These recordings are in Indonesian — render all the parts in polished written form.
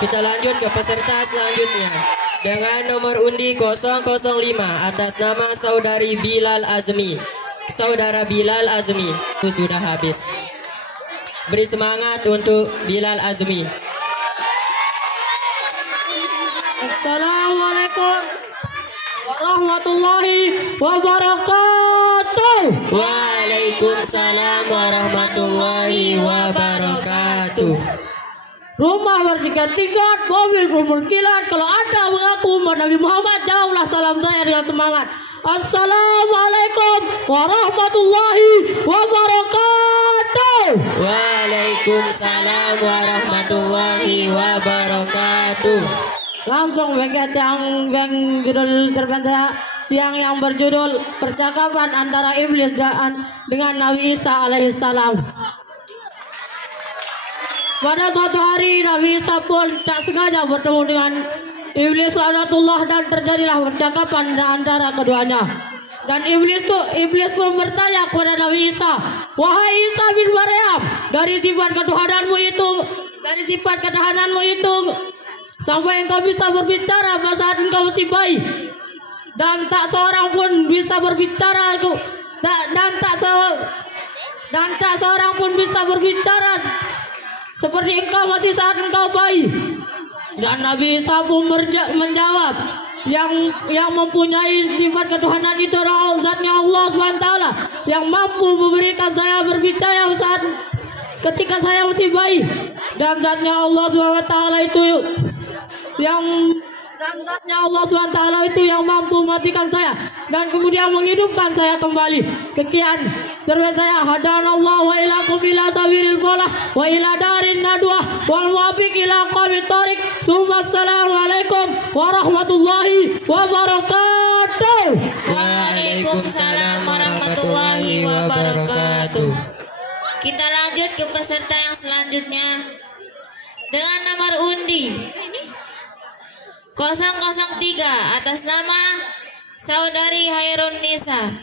Kita lanjut ke peserta selanjutnya dengan nomor undi 005 atas nama Saudari Bilal Azmi. Saudara Bilal Azmi itu sudah habis. Beri semangat untuk Bilal Azmi. Assalamualaikum warahmatullahi wabarakatuh. Waalaikumsalam warahmatullahi wabarakatuh. Rumah bertingkat-tingkat, mobil berkilat. Kalau Anda mengaku Nabi Muhammad, jawablah salam saya dengan semangat. Assalamualaikum warahmatullahi wabarakatuh. Waalaikumsalam warahmatullahi wabarakatuh. Langsung bagian yang judul terbentuk yang berjudul percakapan antara iblis dengan Nabi Isa alaihissalam. Pada suatu hari Nabi Isa pun tak sengaja bertemu dengan iblis laknatullah dan terjadilah percakapan antara keduanya. Dan iblis pun bertanya kepada Nabi Isa, "Wahai Isa bin Maryam, dari sifat ketuhananmu itu sampai engkau bisa berbicara pada saat engkau masih bayi, dan tak seorang pun bisa berbicara dan tak seorang pun bisa berbicara seperti engkau masih saat engkau bayi." Dan Nabi Isa pun menjawab, yang mempunyai sifat ketuhanan itu adalah zatnya Allah SWT, yang mampu memberikan saya berbicara saat ketika saya masih bayi, dan zatnya Allah SWT itu yang mampu mematikan saya dan kemudian menghidupkan saya kembali. Sekian terima saya. Hadanallahu wa ilakum ila sabilil falah wa ila darin nadwah wal muwafiq ila qawmit thariq. Assalamualaikum warahmatullahi wabarakatuh. Waalaikumsalam warahmatullahi wabarakatuh. Kita lanjut ke peserta yang selanjutnya dengan nomor undi 003 atas nama Saudari Hairun Nisa.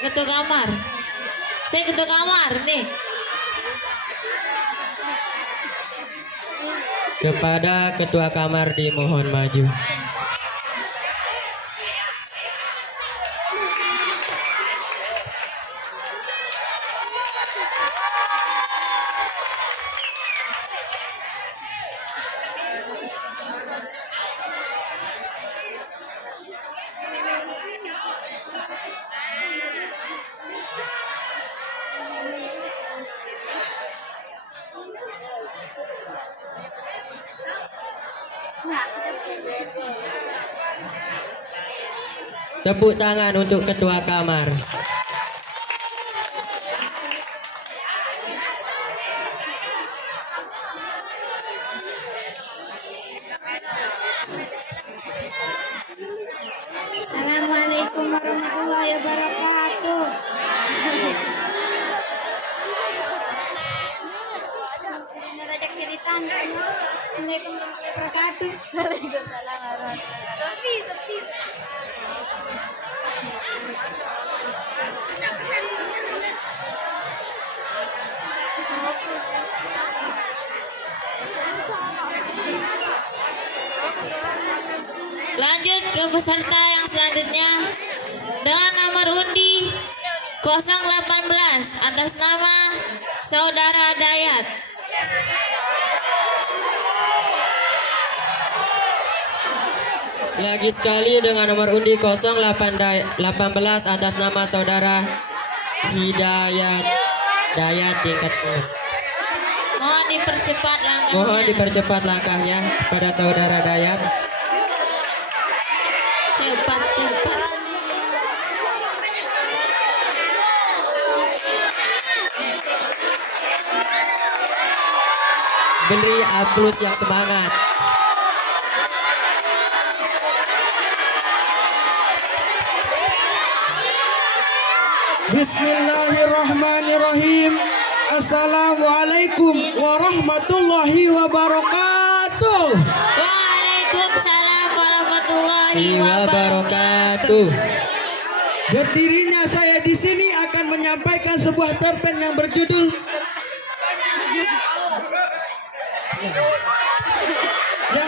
Ketua kamar. Saya ketua kamar nih. Kepada ketua kamar dimohon maju. Tepuk tangan untuk ketua kamar. Assalamualaikum warahmatullahi wabarakatuh. Assalamualaikum warahmatullahi wabarakatuh. Sofi. Lanjut ke peserta yang selanjutnya dengan nomor undi 018 atas nama Saudara Dayat. Lagi sekali dengan nomor undi 018 atas nama Saudara Hidayat Dayat tingkat 6. Mohon dipercepat langkahnya kepada Saudara Dayat. Cepat. Beri aplaus yang semangat. Bismillahirrahmanirrahim. Assalamualaikum warahmatullahi wabarakatuh. Waalaikumsalam warahmatullahi wabarakatuh. Berdirinya saya di sini akan menyampaikan sebuah sebuah cerpen yang berjudul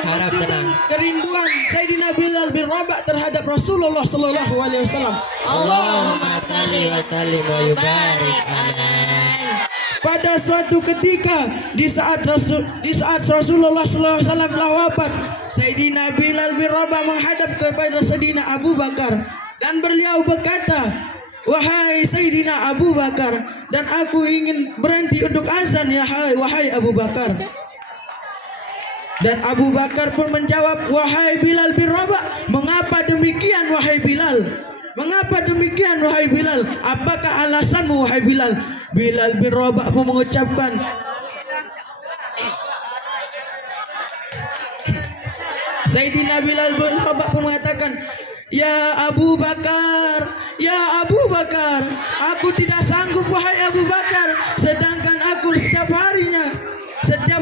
Harap tenang. kerinduan Sayyidina Bilal bin Rabah terhadap Rasulullah sallallahu alaihi wasallam. Allahumma salli wa sallim wa yubarik alaih. Pada suatu ketika di saat Rasulullah sallallahu alaihi wasallam telah wafat, Sayyidina Bilal bin Rabah menghadap kepada Sayyidina Abu Bakar dan beliau berkata, "Wahai Sayyidina Abu Bakar, dan aku ingin berhenti untuk azan ya wahai Abu Bakar." Dan Abu Bakar pun menjawab, "Wahai Bilal bin Rabah, mengapa demikian wahai Bilal? Mengapa demikian wahai Bilal? Apakah alasanmu wahai Bilal?" Bilal bin Rabah pun mengucapkan, Sayyidina Bilal bin Rabah pun mengatakan, "Ya Abu Bakar, ya Abu Bakar, aku tidak sanggup wahai Abu Bakar, sedangkan aku setiap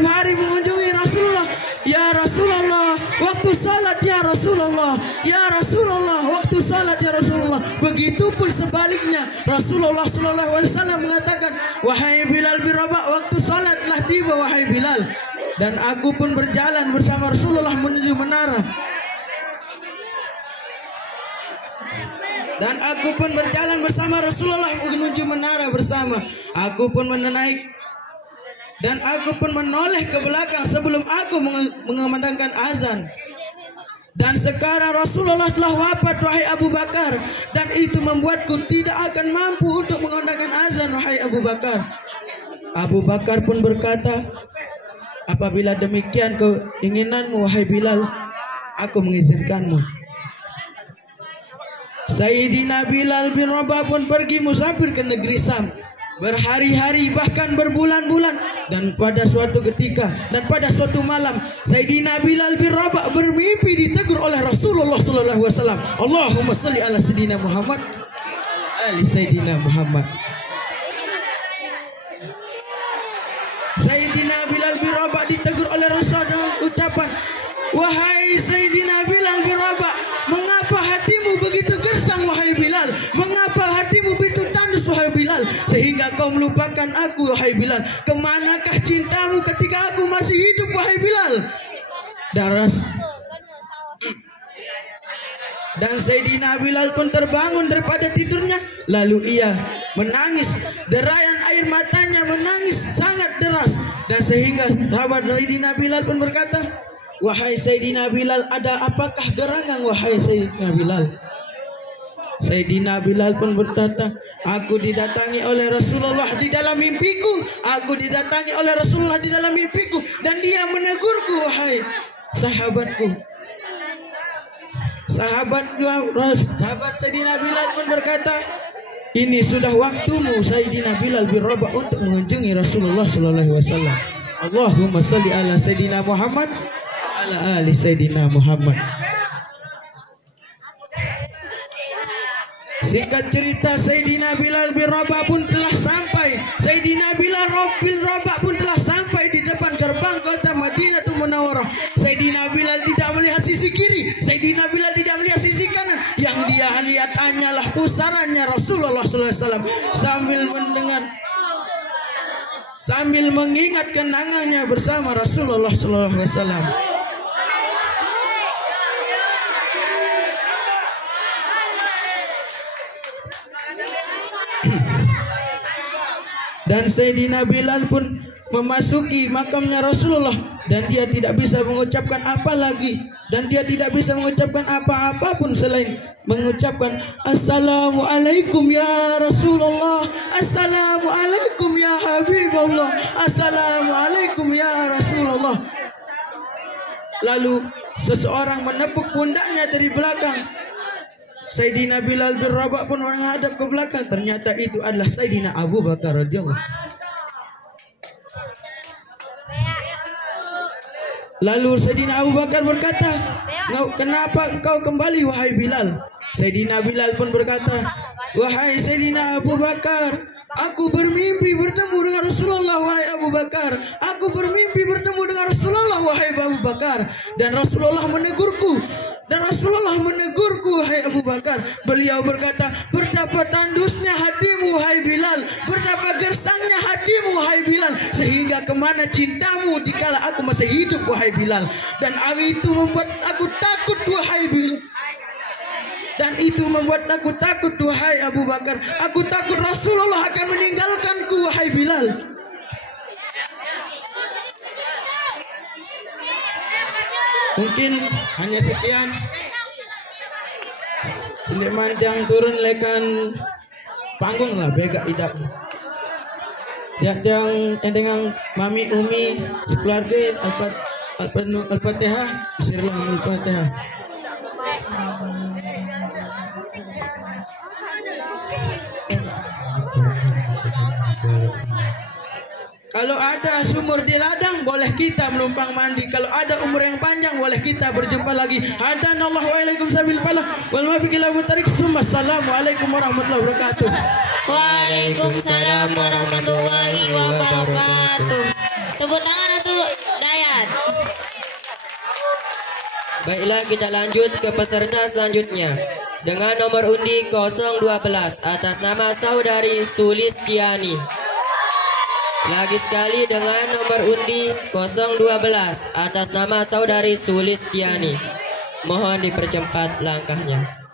hari mengunjungi Rasulullah. Ya Rasulullah, waktu salat ya Rasulullah, ya Rasulullah, waktu salat ya Rasulullah." Begitupun sebaliknya, Rasulullah sallallahu alaihi wasallam mengatakan, "Wahai Bilal bin Rabah, waktu salat telah tiba wahai Bilal." Dan aku pun berjalan bersama Rasulullah menuju menara. Dan aku pun berjalan bersama Rasulullah menuju menara bersama. Aku pun menoleh ke belakang sebelum aku mengumandangkan azan. Dan sekarang Rasulullah telah wafat wahai Abu Bakar, dan itu membuatku tidak akan mampu untuk mengumandangkan azan wahai Abu Bakar. Abu Bakar pun berkata, "Apabila demikian keinginanmu wahai Bilal, aku mengizinkanmu." Sayyidina Bilal bin Rabah pun pergi musafir ke negeri Sam, berhari-hari bahkan berbulan-bulan, dan pada suatu ketika dan pada suatu malam Sayyidina Bilal bin Rabah bermimpi ditegur oleh Rasulullah sallallahu alaihi wasallam. Allahumma shalli ala Sayyidina Muhammad ali Sayyidina Muhammad. Sayyidina Bilal bin Rabah ditegur oleh Rasulullah dengan ucapan, "Wahai Sayyidina Bilal bin Rabah, mengapa hatimu begitu gersang wahai Bilal? Mengapa hatimu begitu tandus wahai Bilal, sehingga kau melupakan aku wahai Bilal? Kemanakah cintamu ketika aku masih hidup wahai Bilal?" Dan Sayyidina Bilal pun terbangun daripada tidurnya, lalu ia menangis, derayan air matanya menangis sangat deras, dan sehingga sahabat Sayyidina Bilal pun berkata, "Wahai Sayyidina Bilal, ada apakah gerangan wahai Sayyidina Bilal?" Sayyidina Bilal pun berkata, "Aku didatangi oleh Rasulullah di dalam mimpiku. Aku didatangi oleh Rasulullah di dalam mimpiku, dan dia menegurku wahai sahabatku." Sahabat Sayyidina Bilal pun berkata, "Ini sudah waktumu Sayyidina Bilal bin Rabah untuk mengunjungi Rasulullah sallallahu alaihi wasallam. Allahumma shalli ala Sayyidina Muhammad ala ali Sayyidina Muhammad." Singkat cerita, Sayyidina Bilal bin Rabah pun telah sampai. Sayyidina Bilal bin Rabah pun telah sampai di depan gerbang kota Madinatul Munawwarah. Sayyidina Bilal tidak melihat sisi kiri, Sayyidina Bilal tidak melihat sisi kanan. Yang dia lihat hanyalah pusarannya Rasulullah sallallahu alaihi wasallam sambil mengingat kenangannya bersama Rasulullah sallallahu alaihi wasallam. Dan Sayyidina Bilal pun memasuki makamnya Rasulullah, dan dia tidak bisa mengucapkan apa lagi, dan dia tidak bisa mengucapkan apa-apa pun selain mengucapkan Assalamualaikum ya Rasulullah, Assalamualaikum ya Habibullah, Assalamualaikum ya Rasulullah. Lalu seseorang menepuk pundaknya dari belakang. Sayyidina Bilal bin Rabah pun menghadap ke belakang. Ternyata itu adalah Sayyidina Abu Bakar radhiyallahu. Lalu Sayyidina Abu Bakar berkata, "Kenapa engkau kembali wahai Bilal?" Sayyidina Bilal pun berkata, "Wahai Sayyidina Abu Bakar, aku bermimpi bertemu dengan Rasulullah wahai Abu Bakar. Aku bermimpi bertemu dengan Rasulullah wahai Abu Bakar. Dan Rasulullah menegurku Dan Rasulullah menegurku, hai Abu Bakar. Beliau berkata, betapa tandusnya hatimu, hai Bilal. Betapa gersangnya hatimu, hai Bilal. Sehingga kemana cintamu dikala aku masih hidup, wahai Bilal. Dan itu membuat aku takut, wahai Bilal. Dan itu membuat aku takut, wahai Abu Bakar. Aku takut Rasulullah akan meninggalkanku, wahai Bilal. Mungkin hanya sekian. Suleman yang turun lekan panggung lah bega idap. Yang dengan mami umi keluarga Al-Fatihah, bismillah Al-Fatihah. Kalau ada sumur di ladang, boleh kita menumpang mandi. Kalau ada umur yang panjang, boleh kita berjumpa lagi. Hadanallahu alaikum sabil falah wal mabiqila mutarik. Assalamualaikum warahmatullahi wabarakatuh. Waalaikumsalam warahmatullahi wabarakatuh. Tepuk tangan untuk Dayat. Baiklah, kita lanjut ke peserta selanjutnya dengan nomor undi 012 atas nama saudari Sulistiani. Lagi sekali dengan nomor undi 012 atas nama saudari Sulistiani. Mohon dipercepat langkahnya.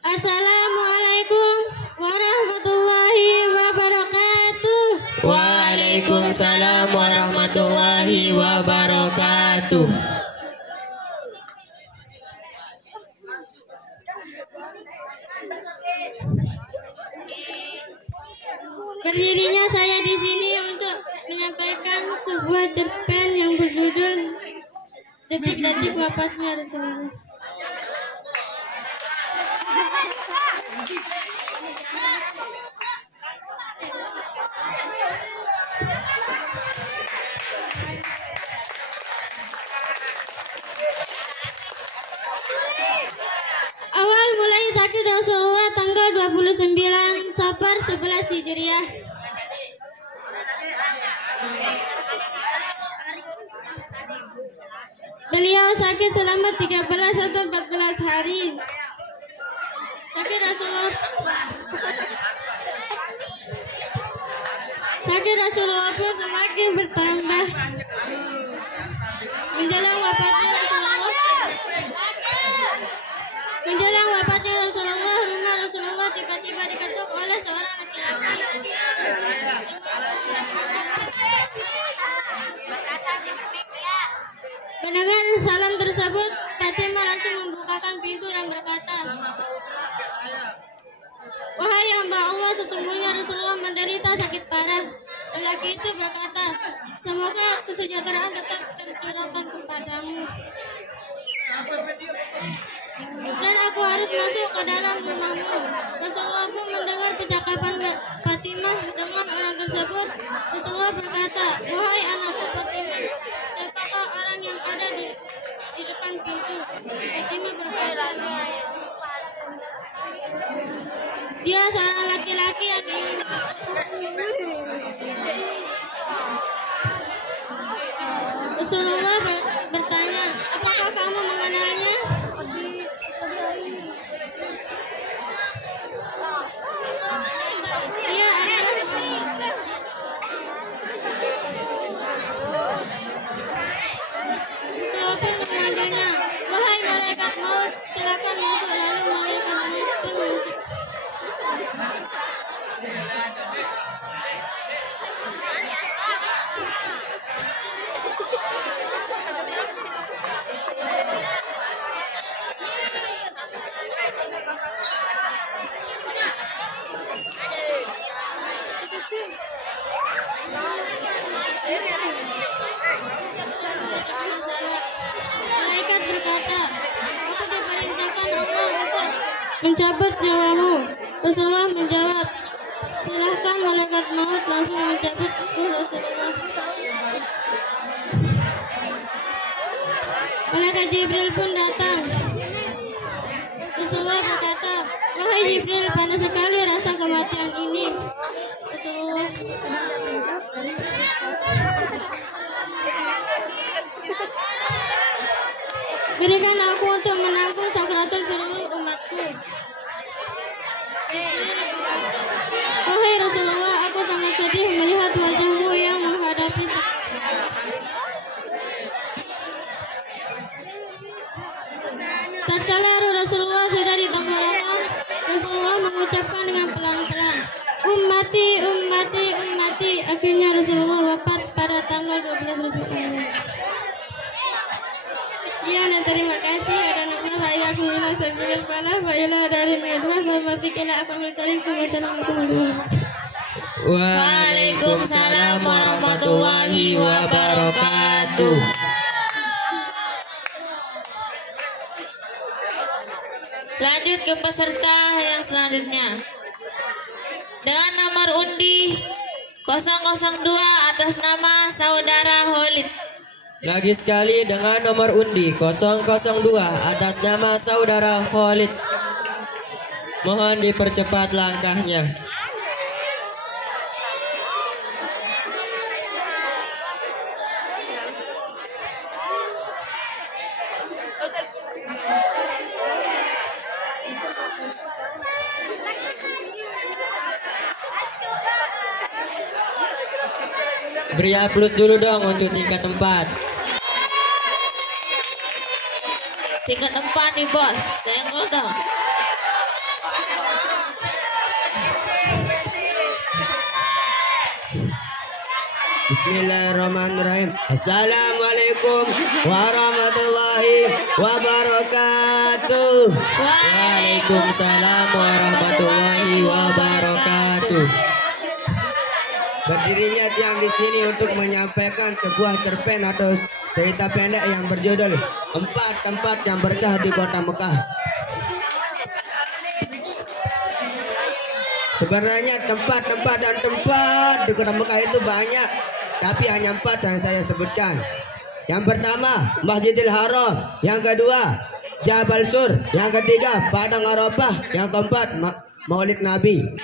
Assalamualaikum warahmatullahi wabarakatuh. Waalaikumsalam warahmatullahi wabarakatuh. Berdirinya saya di sini untuk menyampaikan sebuah cerpen yang berjudul Detik-detik wafatnya Rasulullah. Awal mulai sakit Rasulullah tanggal 29 Safar 11 Hijriah. Beliau sakit selama 13 atau 14 hari. Sakit Rasulullah pun semakin bertambah. Menjelang wafatnya Rasulullah, rumah Rasulullah tiba-tiba diketuk oleh seorang laki-laki. Mendengar salam tersebut, Fatimah langsung membukakan pintu dan berkata, "Wahai hamba Allah, sesungguhnya Rasulullah menderita sakit parah." Lelaki itu berkata, "Semoga kesejahteraan tetap tercurahkan kepadamu. Dan aku harus masuk ke dalam rumahmu." Rasulullah pun mendengar percakapan Fatimah dengan orang tersebut. Rasulullah berkata, "Wahai anakku Fatimah, siapakah orang yang ada di depan pintu?" Fatimah berkata, "Dia seorang laki-laki yang ingin." Rasulullah bertanya, "Apakah kamu mengenalnya?" mencabut nyawamu. Rasulullah menjawab, silahkan malaikat maut langsung mencabut Rasulullah. Malaikat Jibril pun datang. Rasulullah berkata, wahai Jibril, panas sekali rasa kematian ini. Rasulullah, berikan aku untuk menanggung sakratul seluruh umatku. Wahai Rasulullah, aku sangat sedih melihat wajahmu yang menghadapi tatkala Rasulullah sudah di tenggorokan, Rasulullah mengucapkan dengan pelan-pelan, ummati, ummati, ummati. Akhirnya Rasulullah wafat pada tanggal 12 Rabiul. Ya, dan terima kasih ada nama saya Kumila Sabila Pala Baila dari Medwa Farmasi Kela akan bertarik. Assalamualaikum warahmatullahi wabarakatuh. Waalaikumsalam warahmatullahi wabarakatuh. Lanjut ke peserta yang selanjutnya. Dengan nomor undi 002 atas nama Saudara Holid. Lagi sekali dengan nomor undi 002 atas nama Saudara Khalid. Mohon dipercepat langkahnya. Beri aplaus dulu dong untuk tingkat 4. Tingkat 4 nih bos, senggol dong. Bismillahirrahmanirrahim. Assalamualaikum warahmatullahi wabarakatuh. Waalaikumsalam warahmatullahi wabarakatuh. Berdirinya tiang di sini untuk menyampaikan sebuah cerpen atau cerita pendek yang berjudul 4 tempat yang berkah di kota Mekah. Sebenarnya tempat-tempat dan tempat di kota Mekah itu banyak, tapi hanya 4 yang saya sebutkan. Yang pertama Masjidil Haram, yang kedua Jabal Sur, yang ketiga Padang Arafah, yang keempat Maulid Nabi.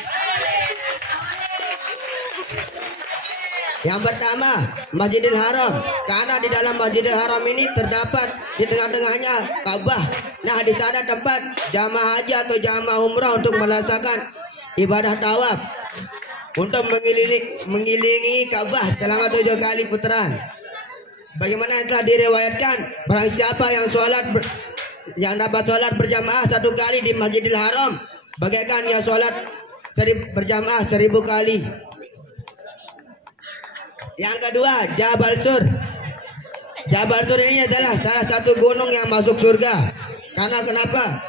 Yang pertama Masjidil Haram, karena di dalam Masjidil Haram ini terdapat di tengah-tengahnya Ka'bah. Nah, di sana tempat jamaah haji atau jamaah umrah untuk melaksanakan ibadah tawaf, untuk mengelilingi Ka'bah selama 7 kali putaran. Bagaimana yang telah diriwayatkan, barang siapa yang dapat sholat berjamaah 1 kali di Masjidil Haram, bagaikan ia sholat berjamaah 1000 kali. Yang kedua Jabal Sur. Jabal Sur ini adalah salah satu gunung yang masuk surga. Karena kenapa?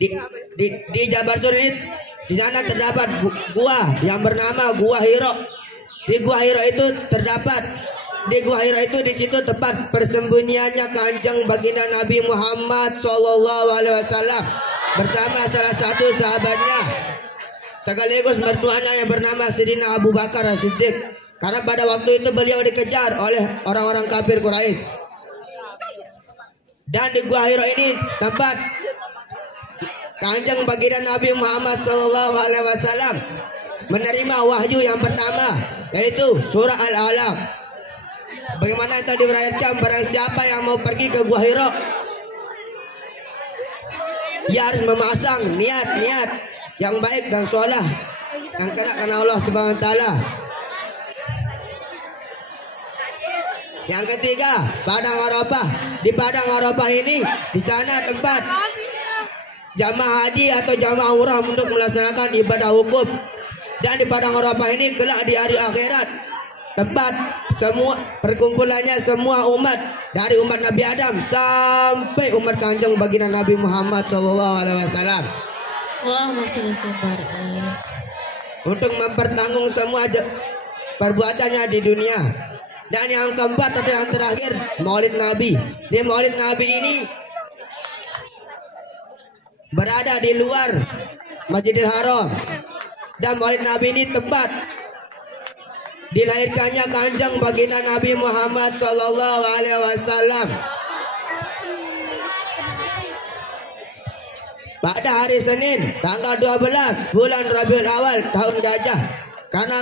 Di Jabal Sur ini, di sana terdapat gua yang bernama Gua Hiro. Di Gua Hiro itu di situ tempat persembunyiannya Kanjeng Baginda Nabi Muhammad SAW bersama salah satu sahabatnya, sekaligus mertuanya yang bernama Sayyidina Abu Bakar As-Siddiq. Karena pada waktu itu beliau dikejar oleh orang-orang kafir Quraisy. Dan di Gua Hiro ini tempat Kanjeng Baginda Nabi Muhammad SAW menerima wahyu yang pertama, yaitu surah Al-Alaq. Bagaimana yang tadi diriwayatkan, barang siapa yang mau pergi ke Gua Hiro, ia harus memasang niat-niat yang baik dan sholat yang kena karena Allah Subhanahu Wa Taala. Yang ketiga, Padang Arafah. Di Padang Arafah ini, di sana tempat jamaah haji atau jamaah umrah untuk melaksanakan ibadah wukuf. Dan di Padang Arafah ini kelak di hari akhirat, tempat semua perkumpulannya semua umat, dari umat Nabi Adam sampai umat Kanjeng Baginda Nabi Muhammad SAW. Wah, masih sabar. Untuk mempertanggung semua perbuatannya di dunia. Dan yang keempat atau yang terakhir, Maulid Nabi. Di Maulid Nabi ini berada di luar Masjidil Haram. Dan Maulid Nabi ini tempat dilahirkannya kanjeng baginda Nabi Muhammad Sallallahu Alaihi Wasallam. Pada hari Senin tanggal 12 bulan Rabiul Awal tahun gajah. Karena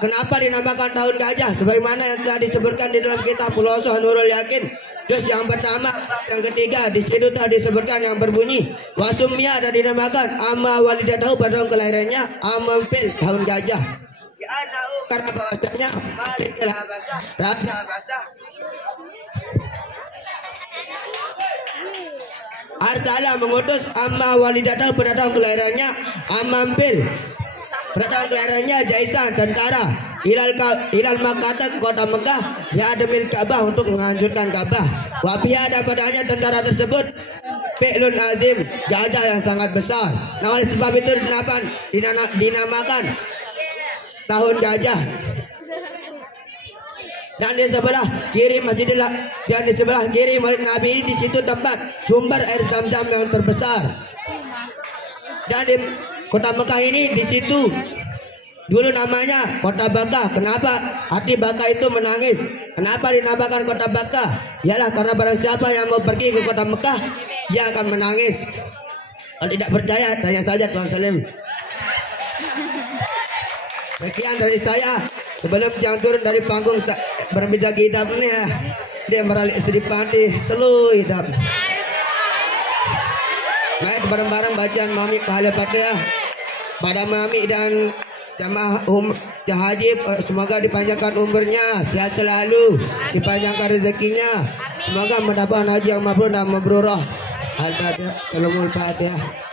kenapa dinamakan tahun gajah? Sebagaimana yang telah disebutkan di dalam kitab Khulasatul Nurul Yakin. Terus yang pertama, yang ketiga di situ telah disebutkan yang berbunyi wasumnya ada dinamakan amma walidatahu pada tahun kelahirannya amampil tahun gajah. Karena bahasanya malikil habasah raja habasah. Arsalah mengutus amma walidatahu pada tahun kelahirannya amampil pada tahun kelahirannya Jaisan tentara ilal Makkah ke kota Mekah ya adamil Ka'bah untuk menghancurkan Ka'bah. Wabiha ada padanya tentara tersebut fi'lun azim, gajah yang sangat besar. Nah oleh sebab itu dinamakan tahun gajah. Dan di sebelah kiri Masjidil dan di sebelah kiri Maulid Nabi di situ tempat sumber air Zam-Zam yang terbesar. Dan di kota Mekah ini di situ dulu namanya kota Baka. Kenapa? Arti Baka itu menangis. Kenapa dinamakan kota Baka? Yalah karena barang siapa yang mau pergi ke kota Mekah, dia akan menangis. Kalau tidak percaya, tanya saja Tuan Salim. Sekian dari saya. Sebelum jangan turun dari panggung berbeda kitab ini ya. Dia meralik sedih padi seluruh hidup. Baik bareng-bareng bacaan Mami pahala Fatihah pada Mami dan jamaah haji, semoga dipanjangkan umurnya, sehat selalu, dipanjangkan rezekinya, semoga mendapatkan haji yang mabrur dan mabrurah. Al-Fatihah. Salamul Fatihah.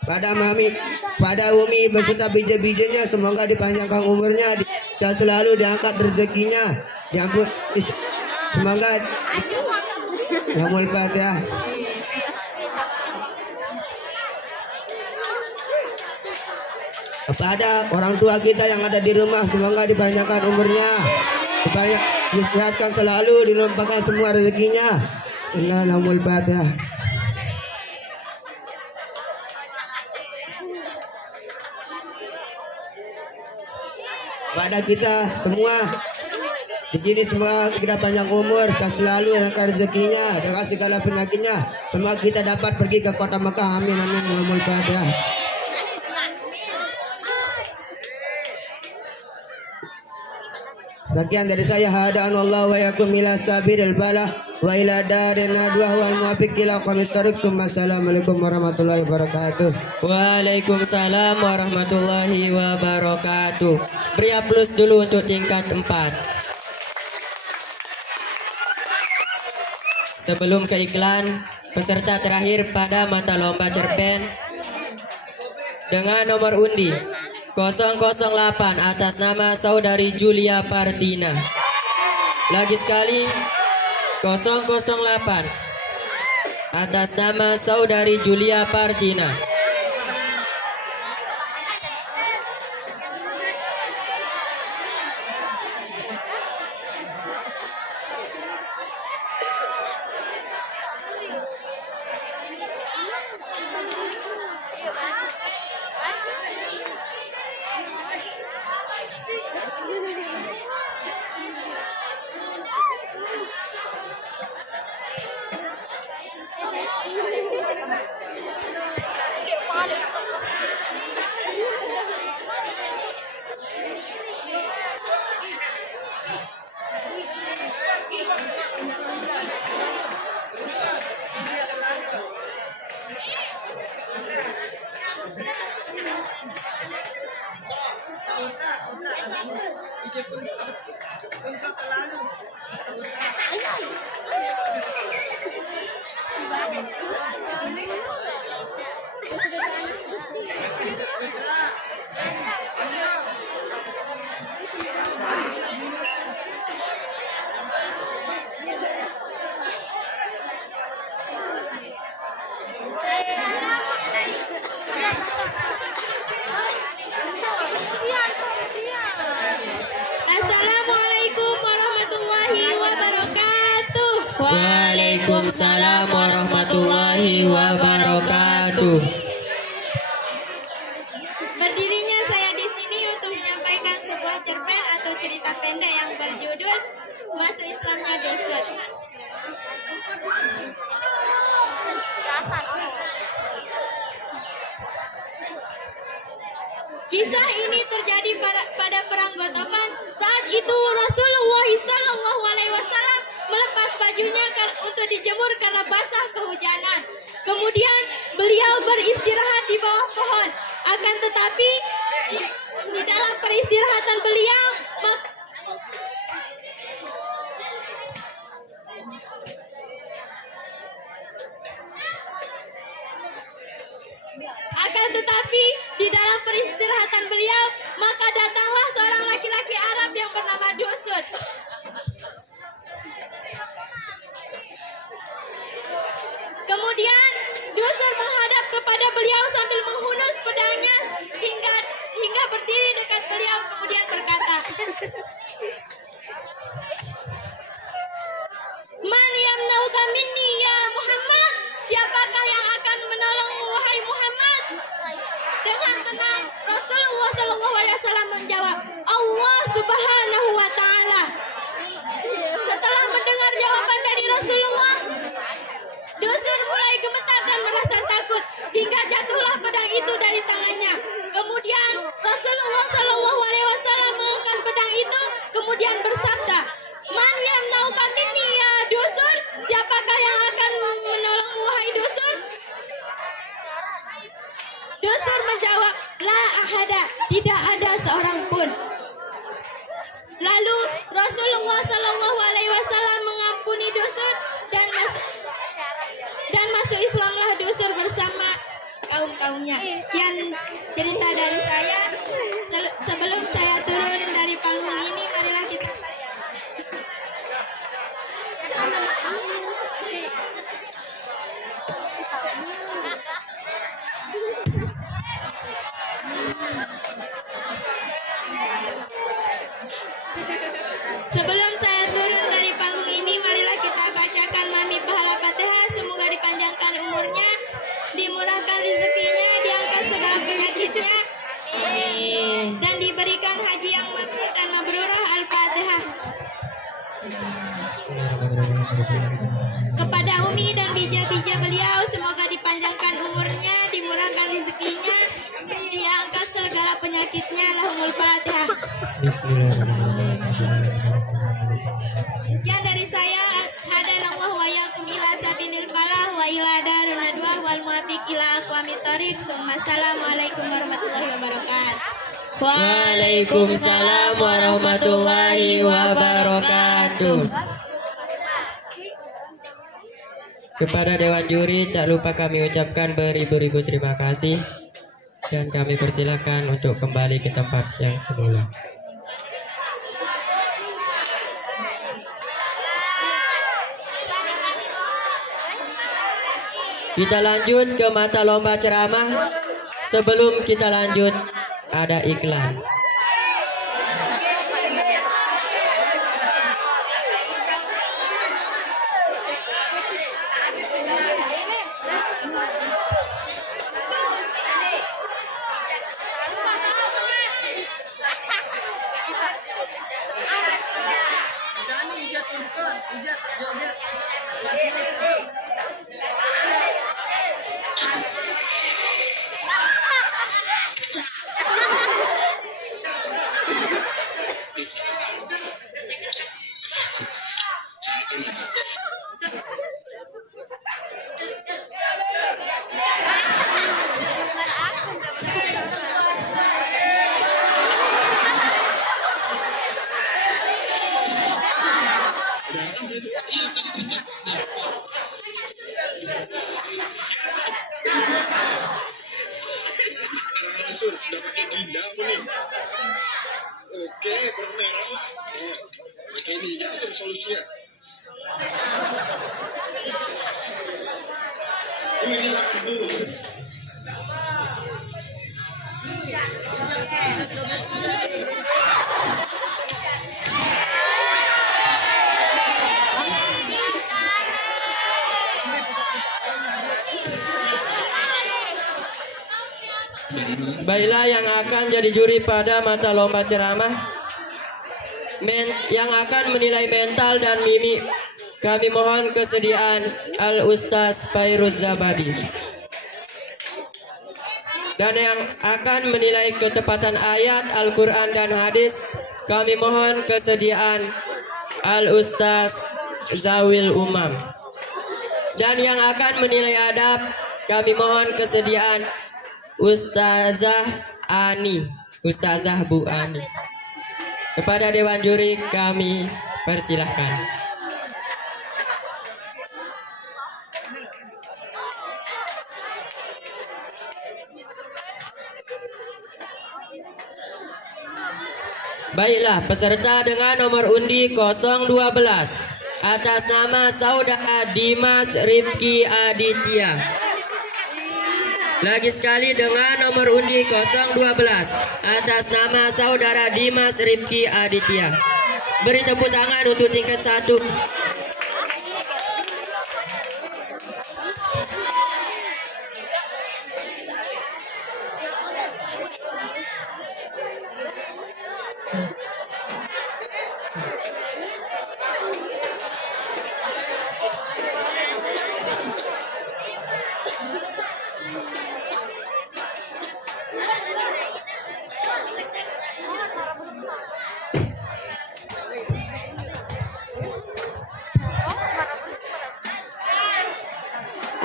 Pada Mami, pada Umi beserta bija-bijanya, semoga dipanjangkan umurnya, sehat selalu, diangkat rezekinya, diampun, semoga Salamul Fatihah. Kepada orang tua kita yang ada di rumah, semoga dipanjangkan umurnya, disehatkan selalu, dilimpahkan semua rezekinya. Salamul Fatihah. Pada kita semua di sini, semoga kita panjang umur, sehat selalu, langkah rezekinya, dengan segala penyakitnya. Semoga kita dapat pergi ke kota Mekah. Amin amin. Salamul Fatihah. Sekian dari saya. Hadaan Allah wa yakum ila sabiril balah wa ila darin nadwah wal muwafiq ila qamit tariq. Assalamualaikum warahmatullahi wabarakatuh. Waalaikumsalam warahmatullahi wabarakatuh. Beri aplaus dulu untuk tingkat 4. Sebelum ke iklan, peserta terakhir pada mata lomba cerpen dengan nomor undi 008 atas nama saudari Julia Partina. Lagi sekali 008 atas nama saudari Julia Partina. Assalamualaikum warahmatullahi wabarakatuh. Waalaikumsalam warahmatullahi wabarakatuh. Berdirinya saya di sini untuk menyampaikan sebuah cerpen atau cerita pendek yang berjudul Masuk Islamnya Dusun. Kisah ini terjadi pada perang Gotopan. Saat itu Rasulullah SAW melepas bajunya untuk dijemur karena basah kehujanan. Kemudian beliau beristirahat di bawah pohon. Akan tetapi di dalam peristirahatan beliau maka datanglah seorang laki-laki Arab yang bernama Dusun. Kemudian Dusun menghadap kepada beliau sambil menghunus pedangnya hingga berdiri dekat beliau, kemudian berkata, "Man yamnauka minni ya Muhammad? Siapakah yang akan menolongmu wahai Muhammad?" Dengan tenang Rasulullah SAW menjawab, "Allah Subhanahu wa Ta'ala." Setelah mendengar jawaban dari Rasulullah, Dusun mulai gemetar dan merasa takut hingga jatuhlah pedang itu dari tangannya. Kemudian Rasulullah SAW mengangkat pedang itu kemudian bersabda, "Man yamnauka minni ya Dusun? Siapakah yang akan menolongmu wahai Dusun?" Dusun menjawab, "La ahada, tidak ada seorang pun." Lalu Rasulullah SAW mengampuni Dusun dan masuk Islamlah Dusun bersama kaum-kaumnya. Sekian cerita dari saya. Sebelum saya turun dari panggung ini, marilah kita Sebelum saya turun dari panggung ini, marilah kita bacakan Mami Pahala Fatihah. Semoga dipanjangkan umurnya, dimurahkan rezekinya, diangkat segala penyakitnya, dan diberikan haji yang mabrur dan mabrurah. Al-Fatihah. Kepada Umi dan bija-bija beliau, semoga dipanjangkan umurnya, dimurahkan rezekinya, diangkat segala penyakitnya. Lahumul Fatihah. Yang dari saya, hadanallahu wa yakum ila sabinil falah wa ila darun nadwa wal muafiq ila aqwamit thariq. Assalamualaikum warahmatullahi wabarakatuh. Waalaikumsalam warahmatullahi wabarakatuh. Kepada Dewan Juri tak lupa kami ucapkan beribu-ribu terima kasih, dan kami persilakan untuk kembali ke tempat yang semula. Kita lanjut ke mata lomba ceramah. Sebelum kita lanjut, ada iklan. Oke, bermerah. Ini ya solusinya. Ini dulu. Baiklah, yang akan jadi juri pada mata lomba ceramah, yang akan menilai mental dan mimik, kami mohon kesediaan Al-Ustaz Fairuz Zabadi. Dan yang akan menilai ketepatan ayat Al-Quran dan hadis, kami mohon kesediaan Al-Ustaz Zawil Umam. Dan yang akan menilai adab, kami mohon kesediaan Ustazah Ani, Ustazah Bu Ani. Kepada Dewan Juri kami persilahkan. Baiklah, peserta dengan nomor undi 012 atas nama Saudara Dimas Rifki Aditya. Lagi sekali dengan nomor undi 012 atas nama Saudara Dimas Rifki Aditya. Beri tepuk tangan untuk tingkat 1.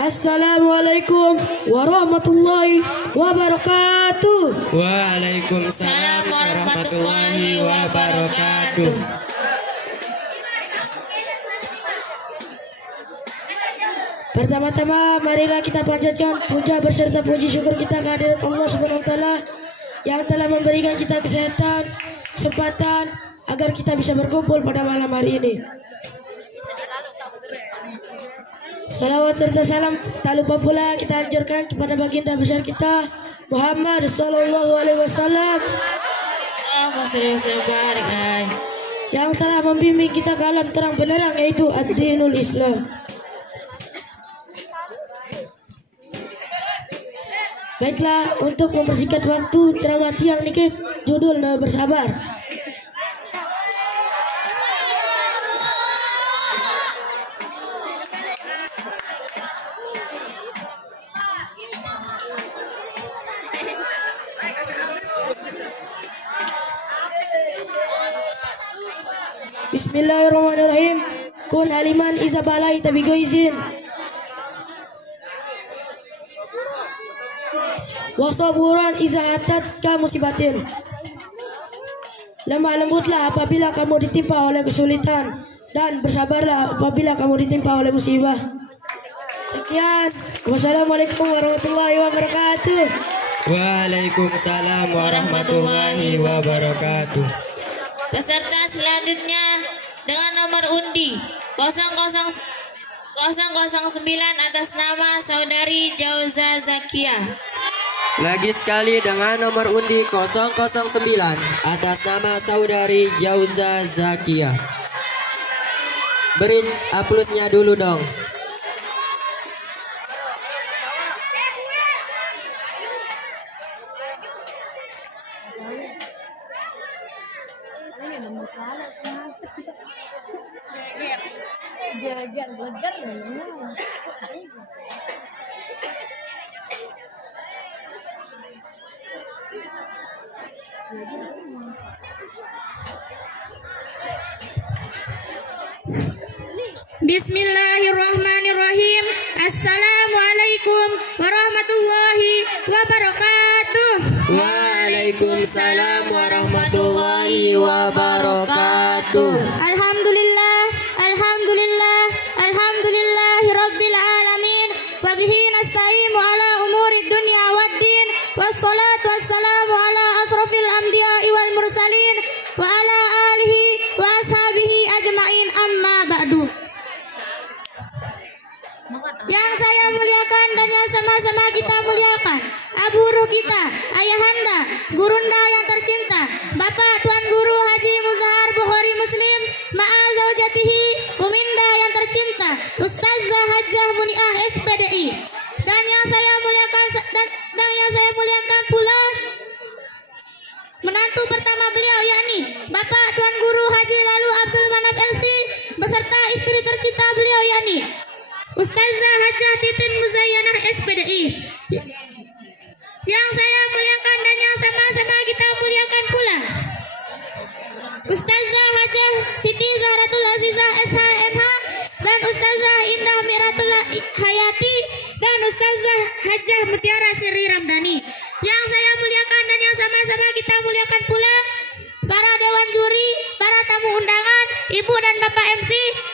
Assalamualaikum warahmatullahi wabarakatuh. Waalaikumsalam warahmatullahi wabarakatuh. Pertama-tama marilah kita panjatkan puja beserta puji syukur kita kehadirat Allah Subhanahu wa taala yang telah memberikan kita kesehatan, kesempatan agar kita bisa berkumpul pada malam hari ini. Salawat serta salam tak lupa pula kita anjurkan kepada baginda besar kita Muhammad sallallahu alaihi wasallam yang telah membimbing kita ke alam terang benderang, yaitu ad-dinul Islam. Baiklah, untuk mempersingkat waktu ceramah tiang dikit, judul bersabar. Bismillahirrahmanirrahim. Kun aliman iza balai tabigo izin. Wasaburan iza atat ka musibatin. Lemah lembutlah apabila kamu ditimpa oleh kesulitan, dan bersabarlah apabila kamu ditimpa oleh musibah. Sekian. Wassalamualaikum warahmatullahi wabarakatuh. Waalaikumsalam warahmatullahi wabarakatuh. Peserta selanjutnya dengan nomor undi 009 atas nama Saudari Jauza Zakia. Lagi sekali dengan nomor undi 009 atas nama Saudari Jauza Zakia. Beri aplusnya dulu dong. Bismillahirrahmanirrahim. Assalamualaikum warahmatullahi wabarakatuh. Waalaikumsalam warahmatullahi wabarakatuh. Alhamdulillah, alhamdulillah, alhamdulillahi rabbil alamin. Wa bihi nasta'inu ala umuri dunya waddin. Wassalatu wassalamu ala asrafil anbiya'i wal mursalin wa ala alihi wa ashabihi ajma'in, amma ba'du. Yang saya muliakan dan yang sama-sama kita muliakan, Abu Ruh kita, ayahanda, gurunda yang tercinta, Bapak Tuan Guru Haji Muzahar Bukhari Muslim, ma'azaujatihi, uminda yang tercinta, Ustazah Hajjah Muniah SPDI, dan yang saya muliakan pula PDI. Yang saya muliakan dan yang sama-sama kita muliakan pula, Ustazah Hajah Siti Zahratul Azizah SHMH dan Ustazah Indah Miratul Hayati dan Ustazah Hajah Mutiara Sri Ramdhani. Yang saya muliakan dan yang sama-sama kita muliakan pula, para dewan juri, para tamu undangan, ibu dan bapak MC,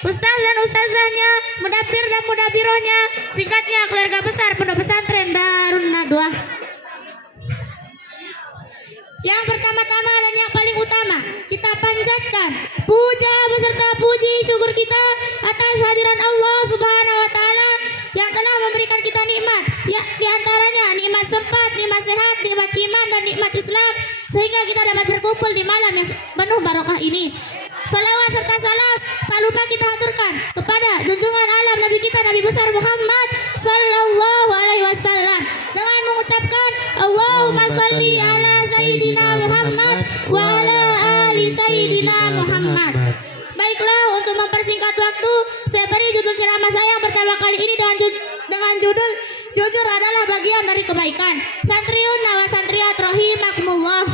ustaz dan ustazahnya, mudabir dan mudabirohnya, singkatnya keluarga besar Pondok Pesantren Darun Nadwah. Yang pertama-tama dan yang paling utama, kita panjatkan puja beserta puji syukur kita atas hadiran Allah Subhanahu wa taala yang telah memberikan kita nikmat, ya diantaranya nikmat sempat, nikmat sehat, nikmat iman dan nikmat Islam, sehingga kita dapat berkumpul di malam yang penuh barokah ini. Salawat serta salam tak lupa kita haturkan kepada junjungan alam Nabi kita, Nabi besar Muhammad sallallahu alaihi wasallam, dengan mengucapkan Allahumma sholli ala Sayyidina Muhammad wa ala ali Sayyidina Muhammad. Baiklah, untuk mempersingkat waktu, saya beri judul ceramah saya yang pertama kali ini dengan judul Jujur adalah bagian dari kebaikan. Santriun nawa santriat rahimakumullah.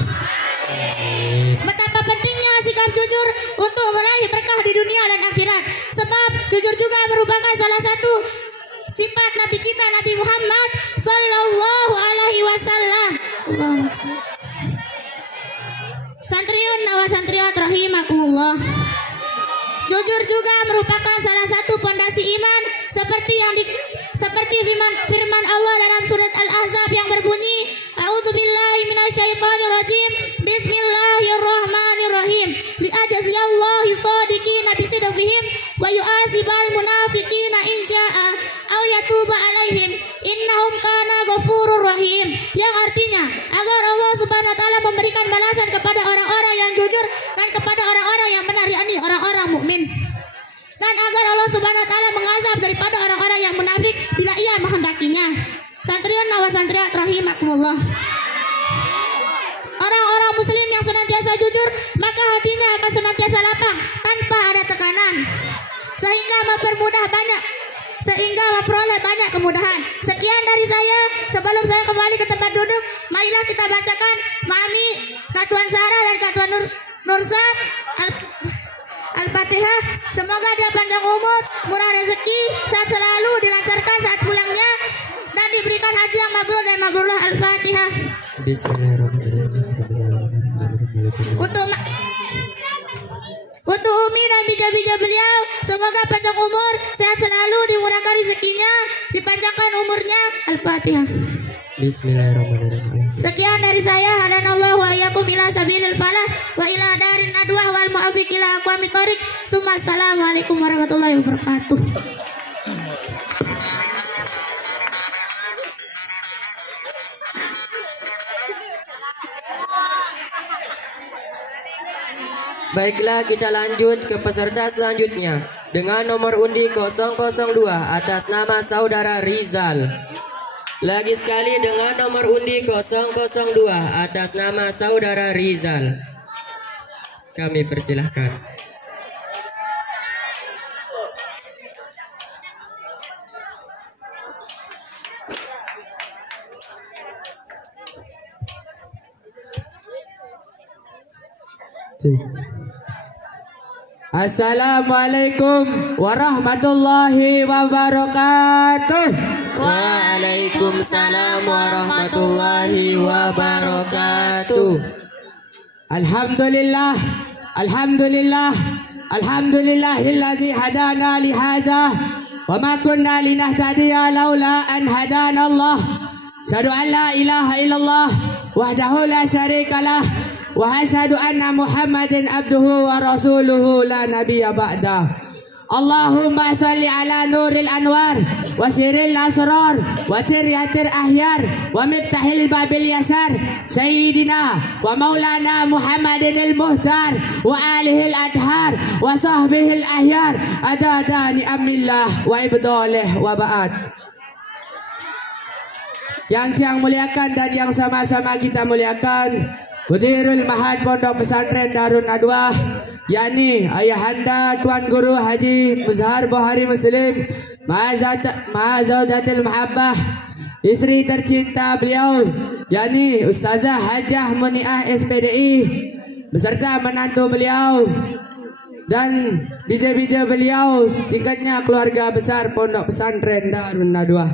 Betapa pentingnya sikap jujur untuk meraih berkah di dunia dan akhirat. Sebab jujur juga merupakan salah satu sifat Nabi kita, Nabi Muhammad sallallahu alaihi wasallam. Santriun nawa santriat rahimakumullah. Jujur juga merupakan salah satu pondasi iman, seperti firman Allah dalam surat Al-Ahzab yang berbunyi, A'udzubillahi minasyaitonirrajim, Bismillahirrahmanirrahim, li'ajziyallahi shadiqina bisidqihim wa yu'adzibal munafiqina insya'a aw yatuba alaihim innahum kana ghafurur rahim. Yang artinya agar Allah Subhanahu wa taala memberikan balasan kepada orang-orang yang jujur dan kepada orang-orang yang benar, yakni orang-orang mukmin, dan agar Allah Subhanahu wa taala mengazab daripada orang-orang yang munafik bila ia menghendakinya. Santriun nawa santriat rahimakumullah. Orang-orang muslim yang senantiasa jujur, maka hatinya akan senantiasa lapang tanpa ada tekanan, sehingga memperoleh banyak kemudahan. Sekian dari saya. Sebelum saya kembali ke tempat duduk, marilah kita bacakan Mami, Katuan Sarah dan Katuan Nursan Al-Fatihah. Semoga dia panjang umur, murah rezeki, sehat selalu, dilancarkan saat pulangnya, dan diberikan haji yang mabrur dan mabrurlah. Al-Fatihah. Untuk Umi dan bija-bija beliau, semoga panjang umur, sehat selalu, dimurahkan rezekinya, dipanjangkan umurnya. Al-Fatihah. Bismillahirrahmanirrahim. Sekian dari saya. Hadanallahu wa iyyakum ila sabilil falah wa ila darin nadwah wal mu'afiq ila aqwamit thoriq. Assalamualaikum warahmatullahi wabarakatuh. Baiklah, kita lanjut ke peserta selanjutnya dengan nomor undi 002 atas nama saudara Rizal. Lagi sekali dengan nomor undi 002 atas nama saudara Rizal. Kami persilahkan. Assalamualaikum warahmatullahi wabarakatuh. Waalaikumsalam warahmatullahi wabarakatuh. Alhamdulillah, alhamdulillah, alhamdulillahillazi hadana lihaza wa ma kunna linahtadiya laula an hadana Allah. Asyhadu an la ilaha illallah wahdahu la syarikalah wa asyhadu anna Muhammadan abduhu wa rasuluhu la nabiyya ba'dah. Allahumma salli ala nuril anwar wa siril asrar wa tiryatir ahyar wa miftahil babil yasar sayyidina wa maulana Muhammadin al-muhtar wa alihil adhar wa sahbihil ahyar adada ni'amillah wa ibdalih wa ba'd. Yang tiang muliakan dan yang sama-sama kita muliakan, Mudirul Mahad Pondok Pesantren Darun Nadwah, yakni Ayahanda Tuan Guru Haji Muzhar Buhari Muslim Ma'azaudatil Mahabbah, istri tercinta beliau, yakni Ustazah Hajah Muniah SPDI, beserta menantu beliau dan bida-bida beliau, singkatnya keluarga besar Pondok Pesantren Darun Nadwah.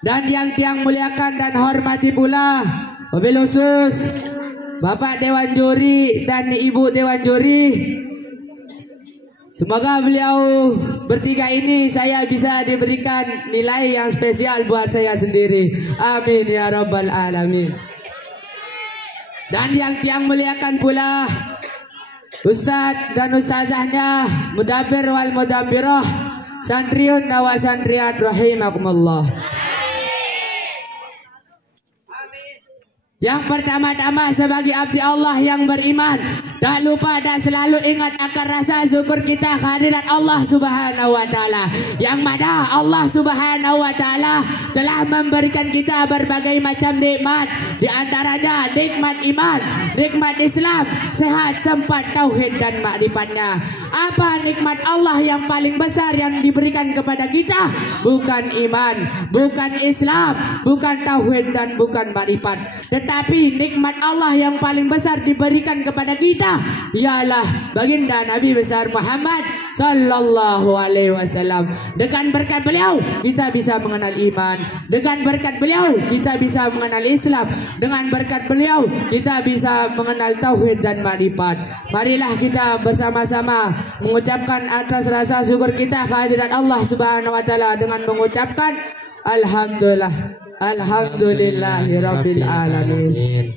Dan yang tiang muliakan dan hormati pula mobil khusus Bapak Dewan Juri dan Ibu Dewan Juri. Semoga beliau bertiga ini saya bisa diberikan nilai yang spesial buat saya sendiri. Amin ya rabbal alamin. Dan yang tiang muliakan pula Ustadz dan Ustazahnya, Mudabbir wal Mudabbirah, santriun wa santriat rahimakumullah. Yang pertama-tama sebagai abdi Allah yang beriman, tak lupa dan selalu ingat akan rasa syukur kita kehadirat Allah Subhanahu wa taala. Yang mana Allah Subhanahu wa taala telah memberikan kita berbagai macam nikmat, di antaranya nikmat iman, nikmat Islam, sehat, sempat, tauhid dan makrifatnya. Apa nikmat Allah yang paling besar yang diberikan kepada kita? Bukan iman, bukan Islam, bukan tauhid dan bukan makrifat. Tetapi nikmat Allah yang paling besar diberikan kepada kita ialah baginda Nabi besar Muhammad sallallahu alaihi wasallam. Dengan berkat beliau kita bisa mengenal iman, dengan berkat beliau kita bisa mengenal Islam, dengan berkat beliau kita bisa mengenal tauhid dan makrifat. Marilah kita bersama-sama mengucapkan atas rasa syukur kita kehadirat Allah Subhanahu wa taala dengan mengucapkan alhamdulillah. Alhamdulillahirabbil alamin.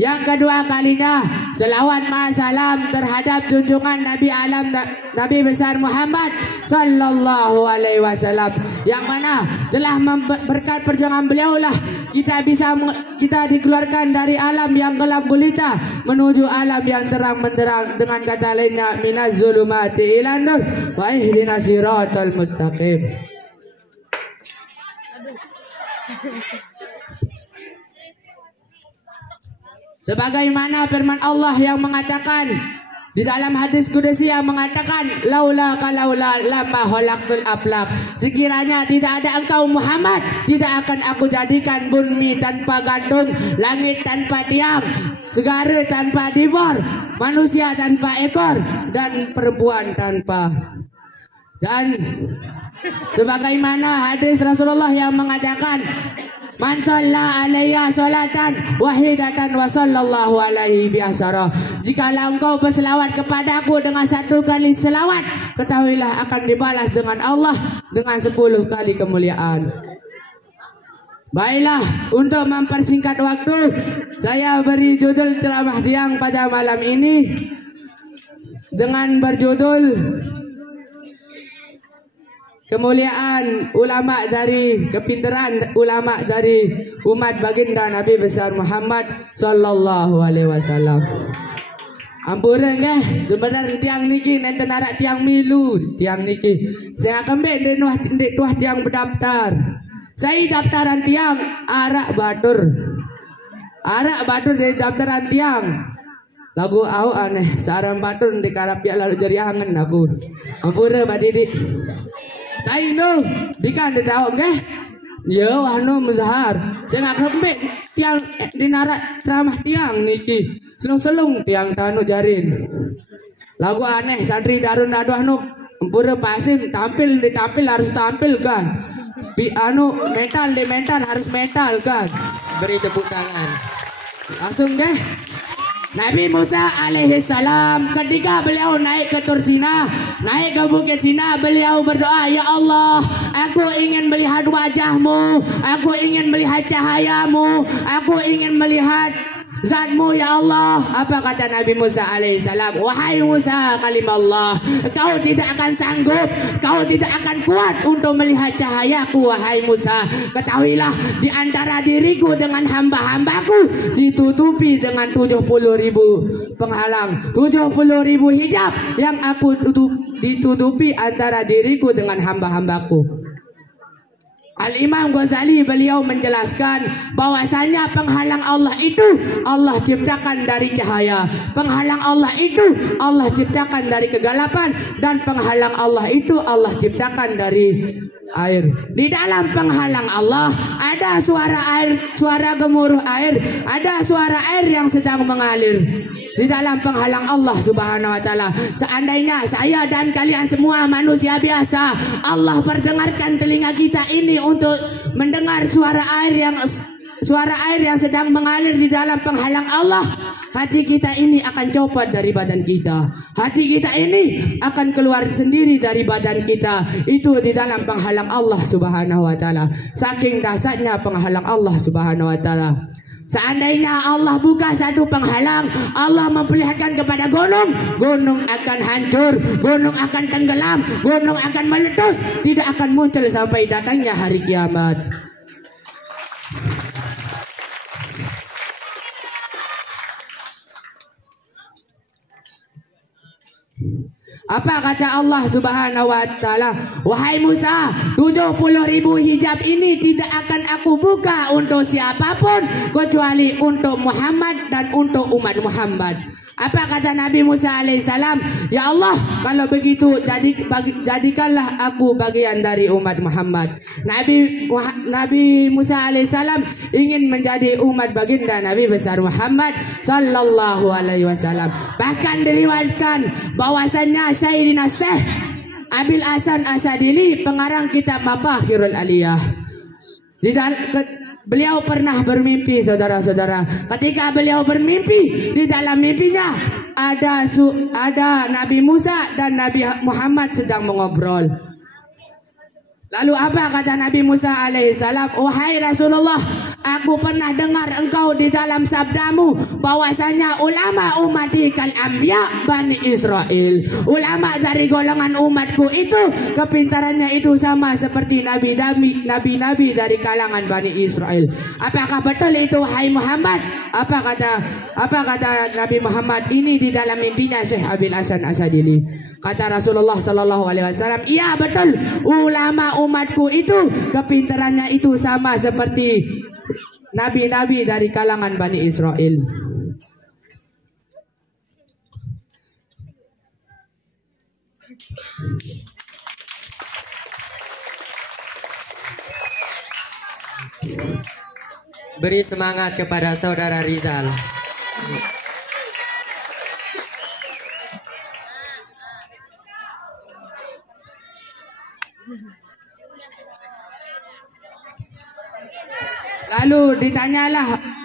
Yang kedua kalinya selawat ma'asalam terhadap junjungan Nabi alam Nabi besar Muhammad sallallahu alaihi wasallam, yang mana telah berkat perjuangan beliau lah kita dikeluarkan dari alam yang gelap gulita menuju alam yang terang benderang, dengan kata lainnya minaz zulumati ilan nur wa ihdinas siratal mustaqim. Sebagaimana firman Allah yang mengatakan di dalam hadis kudusi yang mengatakan laula lama khalaqtul aflaq, sekiranya tidak ada engkau Muhammad tidak akan aku jadikan bumi tanpa gantung, langit tanpa tiang, segara tanpa dibor, manusia tanpa ekor dan perempuan tanpa. Dan sebagaimana hadis Rasulullah yang mengatakan man shalla alayya salatan wahidatan wa sallallahu alaihi bi'asyara, jikalau engkau berselawat kepadaku dengan satu kali selawat, ketahuilah akan dibalas dengan Allah dengan 10 kali kemuliaan. Baiklah, untuk mempersingkat waktu, saya beri judul ceramah tiang pada malam ini dengan berjudul kemuliaan ulama dari kepintaran ulama dari umat baginda Nabi besar Muhammad sallallahu alaihi wasallam. Ampura nggih, sebenarnya tiang niki nenten arak tiang milu, tiang niki. Saya akan ndek tuah tiang berdaftar. Saya daftaran tiang arak batur. Arak batur dari daftaran tiang. Lagu au aneh, sarang batur ndek karap ya lalu jari angen aku. Ampura Pak Didik. Saya no bikan de tahu nggih. Ya wahno muzahar. Saya nak kembek tiang dinarak ceramah tiang niki. Selung-selung tiang tanu jarin. Lagu aneh santri Darun Nadwah nu empura Pasim tampil harus tampil kan. Mental di mental harus mental kan. Beri tepuk tangan. Langsung deh. Nabi Musa alaihi salam ketika beliau naik ke Tur Sina, naik ke Bukit Sina, beliau berdoa, ya Allah, aku ingin melihat wajahmu, aku ingin melihat cahayamu, aku ingin melihat zatmu ya Allah. Apa kata Nabi Musa alaihissalam? Wahai Musa kalimallah, kau tidak akan sanggup, kau tidak akan kuat untuk melihat cahayaku wahai Musa. Ketahuilah di antara diriku dengan hamba-hambaku ditutupi dengan 70.000 penghalang, 70.000 hijab yang aku ditutupi antara diriku dengan hamba-hambaku. Al-Imam Ghazali beliau menjelaskan bahwasanya penghalang Allah itu Allah ciptakan dari cahaya, penghalang Allah itu Allah ciptakan dari kegelapan, dan penghalang Allah itu Allah ciptakan dari air. Di dalam penghalang Allah ada suara air, suara gemuruh air, ada suara air yang sedang mengalir. Di dalam penghalang Allah Subhanahu wa taala. Seandainya saya dan kalian semua manusia biasa, Allah perdengarkan telinga kita ini untuk mendengar suara air yang sedang mengalir di dalam penghalang Allah, hati kita ini akan copot dari badan kita. Hati kita ini akan keluar sendiri dari badan kita. Itu di dalam penghalang Allah Subhanahu wa taala. Saking dahsyatnya penghalang Allah Subhanahu wa taala. Seandainya Allah buka satu penghalang, Allah memperlihatkan kepada gunung, gunung akan hancur, gunung akan tenggelam, gunung akan meletus, tidak akan muncul sampai datangnya hari kiamat. Apa kata Allah Subhanahu wa taala? Wahai Musa, 70.000 hijab ini tidak akan aku buka untuk siapapun kecuali untuk Muhammad dan untuk umat Muhammad. Apa kata Nabi Musa alaihissalam? Ya Allah, kalau begitu jadikanlah aku bagian dari umat Muhammad. Nabi Musa alaihissalam ingin menjadi umat baginda Nabi besar Muhammad sallallahu alaihi wasallam. Bahkan diriwayatkan bahwasannya Sayyidina Syekh Abil Hasan Asadili, pengarang kitab Mafakhirul Aliyah, beliau pernah bermimpi, saudara-saudara. Ketika beliau bermimpi, di dalam mimpinya ada Nabi Musa dan Nabi Muhammad sedang mengobrol. Lalu apa kata Nabi Musa alaihissalam? Wahai Rasulullah, aku pernah dengar engkau di dalam sabdamu bahwasanya ulama ummati kal anbiya Bani Israel. Ulama dari golongan umatku itu kepintarannya itu sama seperti nabi-nabi dari kalangan Bani Israel. Apakah betul itu wahai Muhammad? Apa kata Nabi Muhammad ini di dalam mimpinya Syekh Abil Hasan Asadili? Kata Rasulullah sallallahu alaihi wasallam, iya betul, ulama umatku itu kepintarannya itu sama seperti nabi-nabi dari kalangan Bani Israel. Beri semangat kepada saudara Rizal.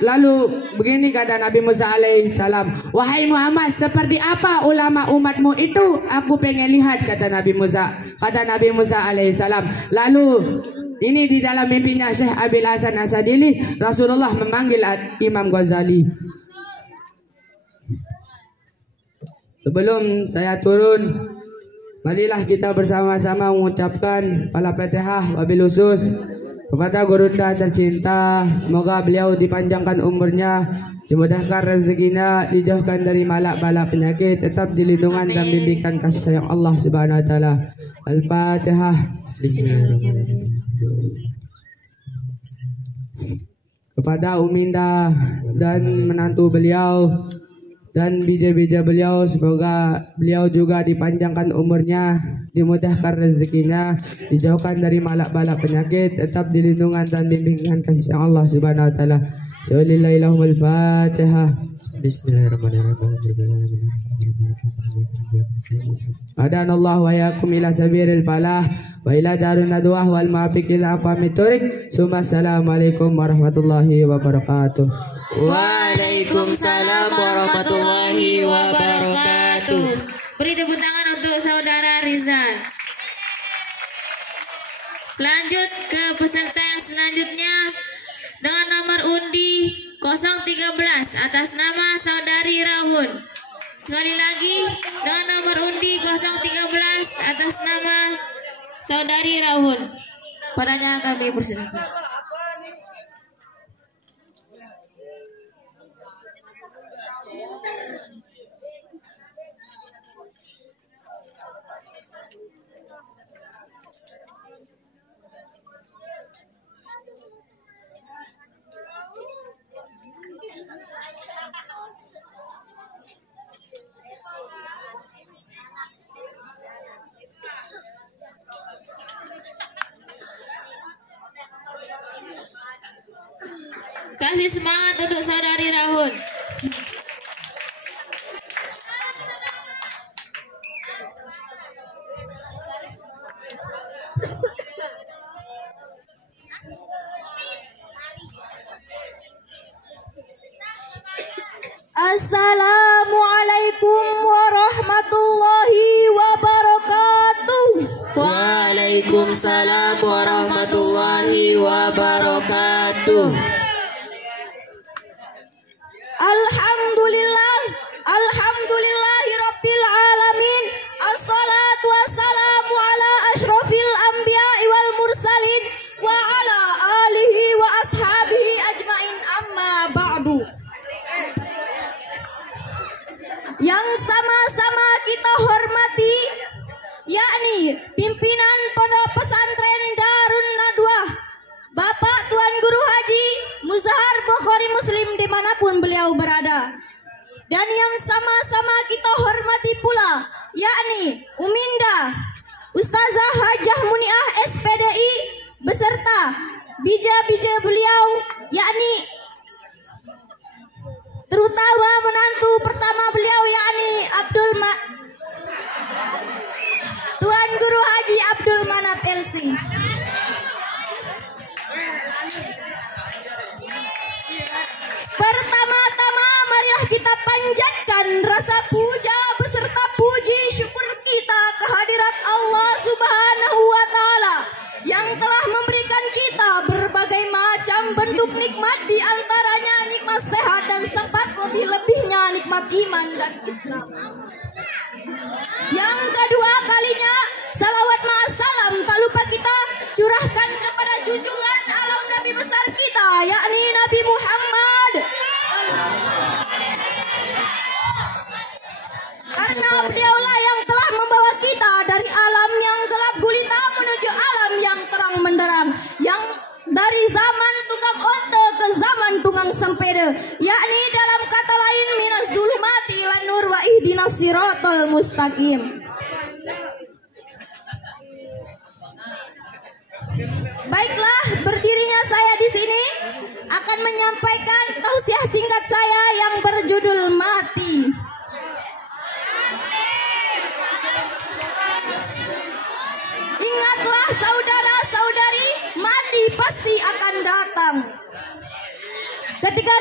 Lalu begini kata Nabi Musa alaihissalam, wahai Muhammad, seperti apa ulama umatmu itu? Aku pengen lihat, kata Nabi Musa. Kata Nabi Musa alaihissalam. Lalu ini di dalam mimpinya Syekh Abil Hasan Asadili, Rasulullah memanggil Imam Ghazali. Sebelum saya turun, marilah kita bersama-sama mengucapkan Al-Fatihah wabil khusus kepada gurunda tercinta. Semoga beliau dipanjangkan umurnya, dimudahkan rezekinya, dijauhkan dari malak-balak penyakit, tetap dilindungan dan bimbingan kasih sayang Allah Subhanahu wa taala. Al-Fatihah. Bismillahirrahmanirrahim. Kepada Uminda dan menantu beliau dan bija-bija beliau, semoga beliau juga dipanjangkan umurnya, dimudahkan rezekinya, dijauhkan dari malak-balak penyakit, tetap dilindungan dan bimbingan kasih sayang Allah Subhanahu wa taala. Bismillahirrahmanirrahim. Al-Fatihah. Bismillahirrahmanirrahim. Adanallahu wa yakum ila sabiril falah wa ila darun nadwah wal ma'afiq ila aqamit thoriq. Assalamualaikum warahmatullahi wabarakatuh. Waalaikumsalam warahmatullahi wabarakatuh. Beri tepuk tangan untuk saudara Rizal. Lanjut ke peserta yang selanjutnya dengan nomor undi 013 atas nama saudari Rahun. Sekali lagi dengan nomor undi 013 atas nama saudari Rahun. Padanya kami persilakan. Kasih semangat untuk saudari Rahun. Assalamualaikum warahmatullahi wabarakatuh. Waalaikumsalam warahmatullahi wabarakatuh. Alhamdulillahi rabbil alamin. Assalatu wassalamu ala asyrafil anbiya'i wal mursalin wa ala alihi wa ashabihi ajmain, amma ba'du. Yang sama-sama kita hormati, yakni pimpinan Pondok Pesantren Darun Nadwah, Bapak Tuan Guru Haji Muzahar Bukhari Muslim dimanapun beliau berada. Dan yang sama-sama kita hormati pula, yakni Uminda Ustazah Hajah Muniah SPDI beserta bija-bija beliau, yakni terutama menantu pertama beliau, yakni Tuan Guru Haji Abdul Manap LC. Pertama-tama marilah kita panjatkan rasa puja beserta puji syukur kita kehadirat Allah Subhanahu wa Ta'ala yang telah memberikan kita berbagai macam bentuk nikmat, di antaranya nikmat sehat dan sempat lebih-lebihnya nikmat iman dan Islam. Yang kedua kalinya, salawat ma'asalam tak lupa kita curahkan kepada junjungan alam Nabi besar kita, yakni Nabi Muhammad. Karena beliaulah yang telah membawa kita dari alam yang gelap gulita menuju alam yang terang menderang, yang dari zaman tukang onte ke zaman tukang sempeda, yakni dalam kata lain minas zulumati ilan nur wa ihdinas siratal mustaqim. Baiklah, berdirinya saya di sini akan menyampaikan tausiah singkat saya yang berjudul Mati. Ingatlah saudara-saudari, mati pasti akan datang. Ketika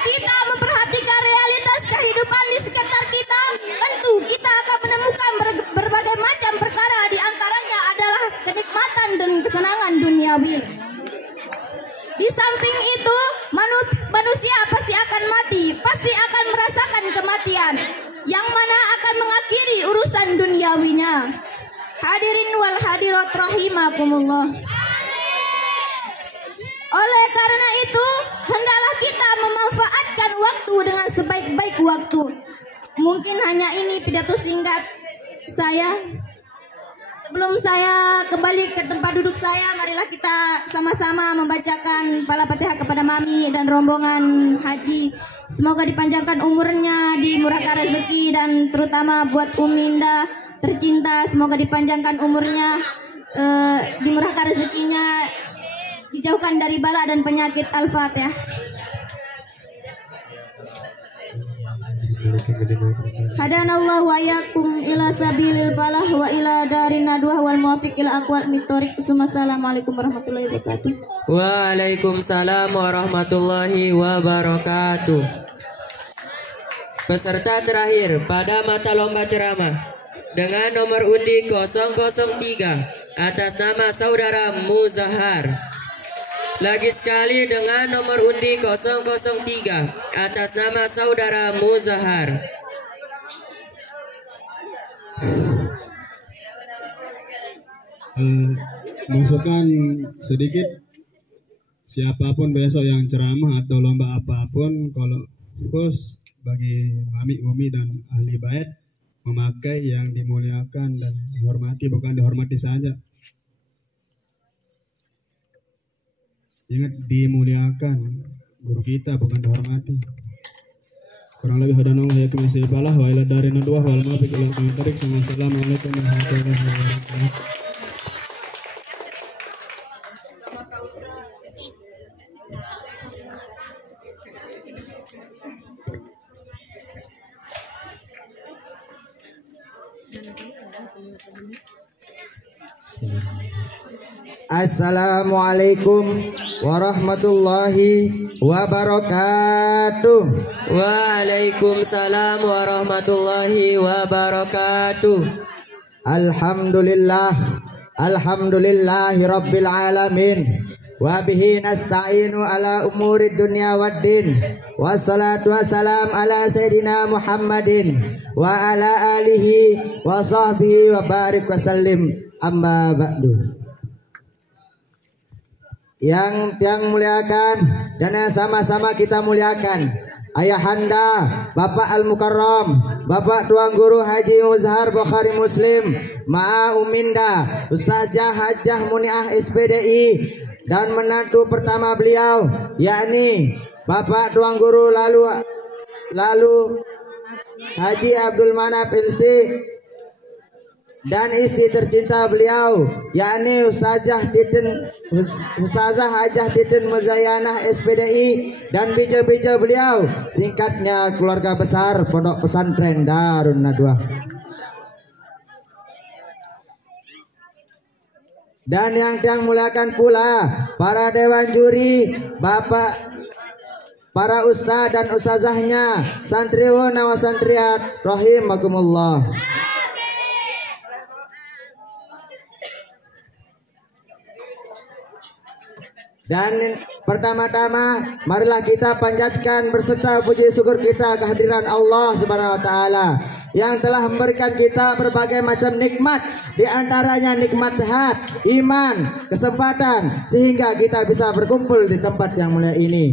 kita memperhatikan realitas kehidupan di sekitar kita, tentu kita akan menemukan berbagai macam perkara, di antaranya adalah kenikmatan dan kesenangan duniawi. Di samping itu, manusia pasti akan mati, pasti akan merasakan kematian, yang mana akan mengakhiri urusan duniawinya. Hadirin wal hadirat rahimakumullah. Oleh karena itu, hendaklah kita memanfaatkan waktu dengan sebaik-baik waktu. Mungkin hanya ini pidato singkat saya. Sebelum saya kembali ke tempat duduk saya, marilah kita sama-sama membacakan Al-Fatihah kepada Mami dan rombongan haji. Semoga dipanjangkan umurnya, dimurahkan rezeki, dan terutama buat Uminda tercinta, semoga dipanjangkan umurnya, dimurahkan rezekinya, dijauhkan dari bala dan penyakit. Al-Fatihah. Hadanallahu wa iyyakum ila sabilil falah wa ila darin nadwah wal muwafiq ila aqwat mitorik. Assalamualaikum warahmatullahi wabarakatuh. Waalaikumsalam warahmatullahi wabarakatuh. Peserta terakhir pada mata lomba ceramah dengan nomor undi 003 atas nama saudara Muzahar. Lagi sekali dengan nomor undi 003 atas nama saudara Muzahar. Masukan sedikit, siapapun besok yang ceramah atau lomba apapun, kalau khusus bagi Mami, Umi dan ahli bait, memakai yang dimuliakan dan dihormati, bukan dihormati saja. Ingat, dimuliakan guru kita, bukan dihormati. Kurang lebih hadana Allah yakum isibalah wa ila darin nadwah wal muwafiq ila tarik. Assalamualaikum warahmatullahi wabarakatuh. Assalamualaikum warahmatullahi wabarakatuh. Waalaikumsalam warahmatullahi wabarakatuh. Alhamdulillahi rabbil alamin. Wa bihi nasta'inu ala umuri dunya waddin. Wassalatu wassalam ala sayyidina Muhammadin wa ala alihi wa sahbihi wa barik wa sallim. Amma ba'du. Yang muliakan dan yang sama-sama kita muliakan Ayahanda Bapak Al-Mukarram, Bapak Tuan Guru Haji Muzhar Bukhari Muslim, Ma'a Uminda Ustazah Hajjah Muniah SPDI, dan menantu pertama beliau yakni Bapak Tuan Guru lalu Haji Abdul Manaf Ilsi, dan istri tercinta beliau yakni Ustazah Hajjah Didin Muzayanah SPDI, dan bija-bija beliau singkatnya keluarga besar Pondok Pesantren Darun Nadwah. Dan yang muliakan pula para dewan juri, Bapak, para ustaz dan ustazahnya, santriwan wa santriat rahimakumullah. Dan pertama-tama marilah kita panjatkan berserta puji syukur kita kehadiran Allah Subhanahu wa taala yang telah memberikan kita berbagai macam nikmat, di antaranya nikmat sehat, iman, kesempatan, sehingga kita bisa berkumpul di tempat yang mulia ini.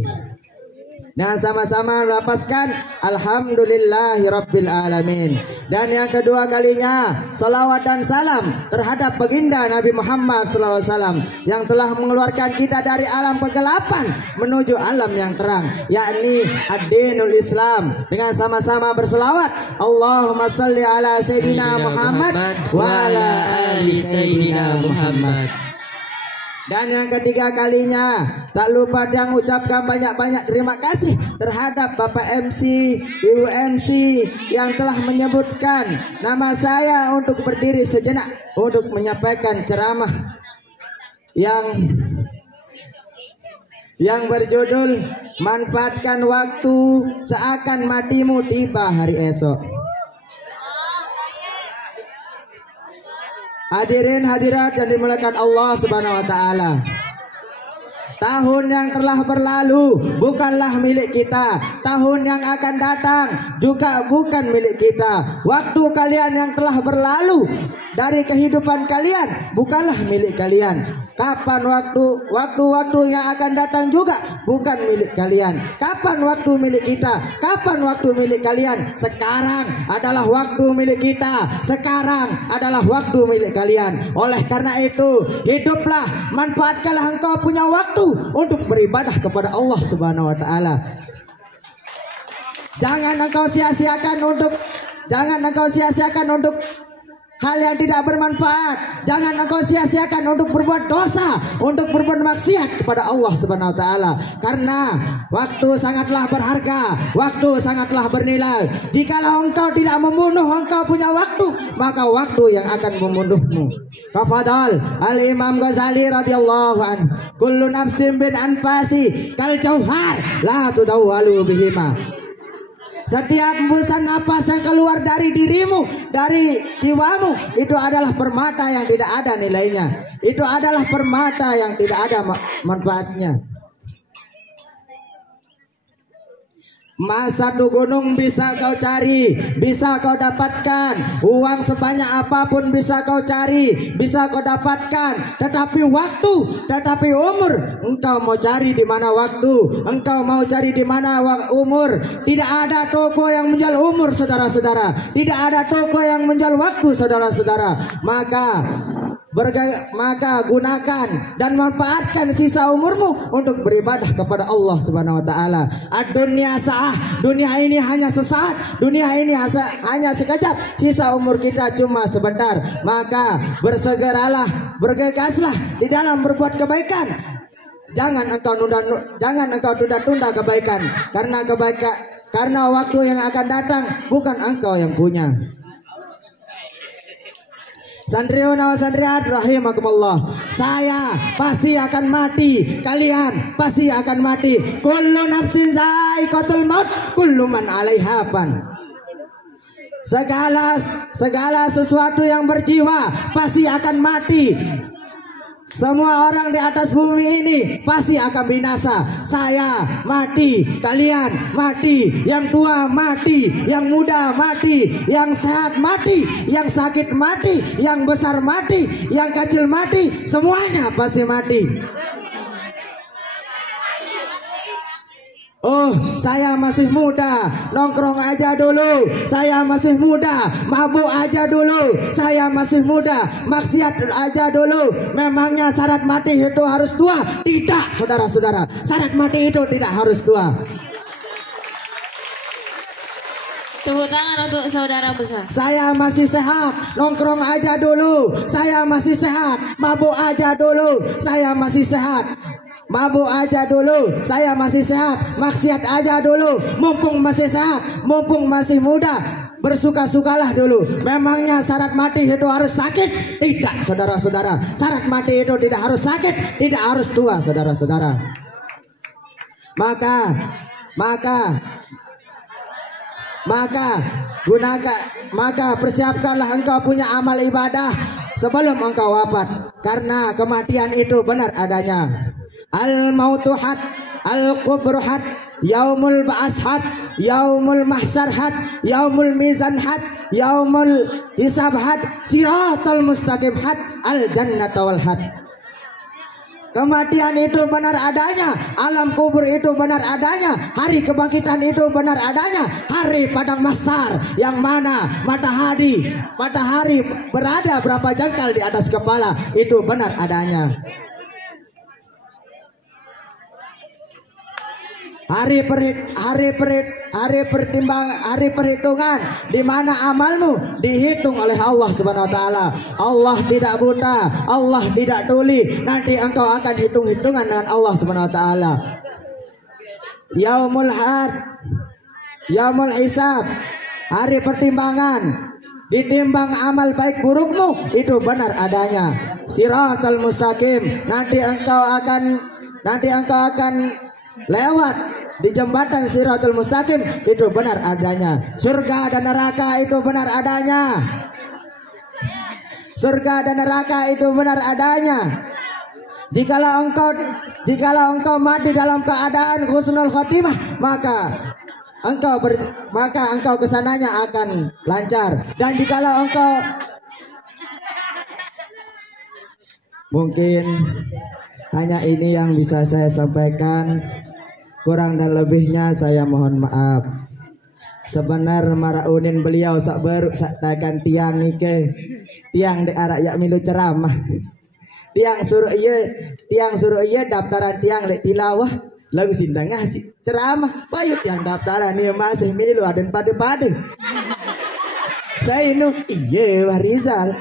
Dan sama-sama lapaskan alhamdulillahirabbil alamin. Dan yang kedua kalinya salawat dan salam terhadap baginda Nabi Muhammad SAW yang telah mengeluarkan kita dari alam kegelapan menuju alam yang terang, yakni ad-dinul Islam. Dengan sama-sama berselawat Allahumma salli ala sayyidina Muhammad wa ala ali sayyidina Muhammad. Dan yang ketiga kalinya tak lupa yang ucapkan banyak-banyak terima kasih terhadap Bapak MC, Ibu MC yang telah menyebutkan nama saya untuk berdiri sejenak untuk menyampaikan ceramah yang berjudul manfaatkan waktu seakan matimu tiba hari esok. Hadirin hadirat yang dimuliakan Allah Subhanahu wa taala. Tahun yang telah berlalu bukanlah milik kita. Tahun yang akan datang juga bukan milik kita. Waktu kalian yang telah berlalu dari kehidupan kalian bukanlah milik kalian. Kapan waktu yang akan datang juga bukan milik kalian. Kapan waktu milik kita? Kapan waktu milik kalian? Sekarang adalah waktu milik kita. Sekarang adalah waktu milik kalian. Oleh karena itu, hiduplah, manfaatkanlah engkau punya waktu untuk beribadah kepada Allah Subhanahu wa taala. Jangan engkau sia-siakan untuk hal yang tidak bermanfaat. Jangan engkau sia-siakan untuk berbuat dosa, untuk berbuat maksiat kepada Allah Subhanahu wa taala. Karena waktu sangatlah berharga, waktu sangatlah bernilai. Jikalau engkau tidak membunuh engkau punya waktu, maka waktu yang akan membunuhmu. Kafadal Al-Imam Ghazali radhiyallahu an, kullu nafsin bin anfasi kal jauhar la tudawwalu bihima. Setiap hembusan napas yang keluar dari dirimu, dari jiwamu, itu adalah permata yang tidak ada nilainya. Itu adalah permata yang tidak ada manfaatnya. Mas satu gunung bisa kau cari, bisa kau dapatkan. Uang sebanyak apapun bisa kau cari, bisa kau dapatkan. Tetapi waktu, tetapi umur, engkau mau cari di mana waktu? Engkau mau cari di mana umur? Tidak ada toko yang menjual umur, saudara-saudara. Tidak ada toko yang menjual waktu, saudara-saudara. Maka maka gunakan dan manfaatkan sisa umurmu untuk beribadah kepada Allah Subhanahu wa taala. Ad-dunya sa'ah, dunia ini hanya sesaat, dunia ini hanya sekejap, sisa umur kita cuma sebentar. Maka bersegeralah, bergegaslah di dalam berbuat kebaikan. Jangan engkau tunda-tunda kebaikan, karena waktu yang akan datang bukan engkau yang punya. Santriwan wa santriat rahimakumullah. Saya pasti akan mati, kalian pasti akan mati. Kullu nafsin za'iqatul maut, kullu man 'alaiha fan. Segala sesuatu yang berjiwa pasti akan mati. Semua orang di atas bumi ini pasti akan binasa. Saya mati, kalian mati, yang tua mati, yang muda mati, yang sehat mati, yang sakit mati, yang besar mati, yang kecil mati, semuanya pasti mati. Oh, saya masih muda, nongkrong aja dulu. Saya masih muda, mabuk aja dulu. Saya masih muda, maksiat aja dulu. Memangnya syarat mati itu harus tua? Tidak, saudara-saudara. Syarat mati itu tidak harus tua. Tepuk tangan untuk saudara besar. Saya masih sehat, nongkrong aja dulu. Saya masih sehat, mabuk aja dulu. Saya masih sehat. Mabuk aja dulu, saya masih sehat. Maksiat aja dulu, mumpung masih sehat, mumpung masih muda. Bersuka-sukalah dulu. Memangnya syarat mati itu harus sakit? Tidak, saudara-saudara. Syarat mati itu tidak harus sakit, tidak harus tua, saudara-saudara. Maka persiapkanlah engkau punya amal ibadah sebelum engkau wafat, karena kematian itu benar adanya. Al-mautu had, al-kubru had, yaumul ba'as had, yaumul mahsyar had, yaumul mizan had, yaumul hisab had, siratal mustaqim had, al-jannata wal had. Kematian itu benar adanya, alam kubur itu benar adanya, hari kebangkitan itu benar adanya, hari padang mahsyar yang mana matahari berada berapa jengkal di atas kepala, itu benar adanya. Hari perhitungan di mana amalmu dihitung oleh Allah Subhanahu wa taala. Allah tidak buta, Allah tidak tuli. Nanti engkau akan hitung-hitungan dengan Allah Subhanahu wa taala. Yaumul had, yaumul hisab, hari pertimbangan. Ditimbang amal baik burukmu, itu benar adanya. Siratal mustaqim, nanti engkau akan lewat di jembatan Siratul Mustaqim, itu benar adanya. Surga dan neraka itu benar adanya. Surga dan neraka itu benar adanya. Jikalau engkau mati dalam keadaan husnul khotimah, maka engkau kesananya akan lancar. Dan jikalau engkau mungkin hanya ini yang bisa saya sampaikan. Kurang dan lebihnya saya mohon maaf. Sebenar maraunin beliau sak baru sak takan tiang nike. Tiang de arak yak milu ceramah. Tiang suruh iya daftaran tiang lek tilawah. Lagu sindang ngasih ceramah. Bayut yang daftaran ini masih milu aden pade-pade. Saya ini iya Wah Rizal.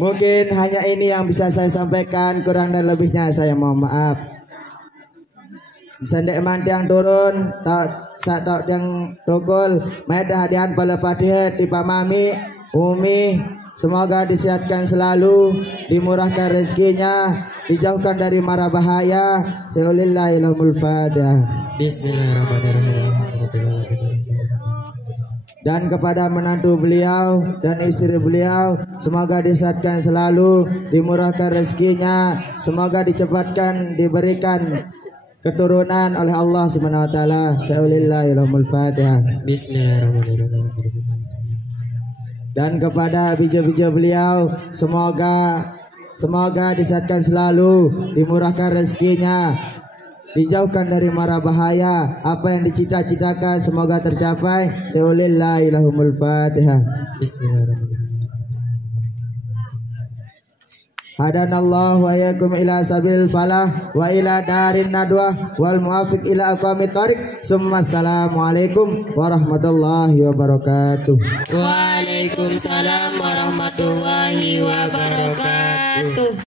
Mungkin hanya ini yang bisa saya sampaikan. Kurang dan lebihnya saya mohon maaf. Sendek mantiang turun tak yang togol medah hadian pala padihat di pamami umi, semoga disihatkan selalu, dimurahkan rezekinya, dijauhkan dari mara bahaya. Bismillahirrahmanirrahim. Bismillahirrahmanirrahim. Dan kepada menantu beliau dan istri beliau, semoga disihatkan selalu, dimurahkan rezekinya, semoga dicepatkan diberikan keturunan oleh Allah Subhanahu wa taala. Bismillahirrahmanirrahim. Bismillahirrahmanirrahim. Dan kepada bija-bija beliau, semoga disihatkan selalu, dimurahkan rezekinya, dijauhkan dari mara bahaya, apa yang dicita-citakan semoga tercapai. Bismillahirrahmanirrahim. Bismillahirrahmanirrahim. hadanallahu wa iyyakum ila sabil falah wa ila darin nadwa wal muwafiq ila aqwamit thoriq. Assalamualaikum warahmatullahi wabarakatuh. Waalaikumsalam warahmatullahi wabarakatuh.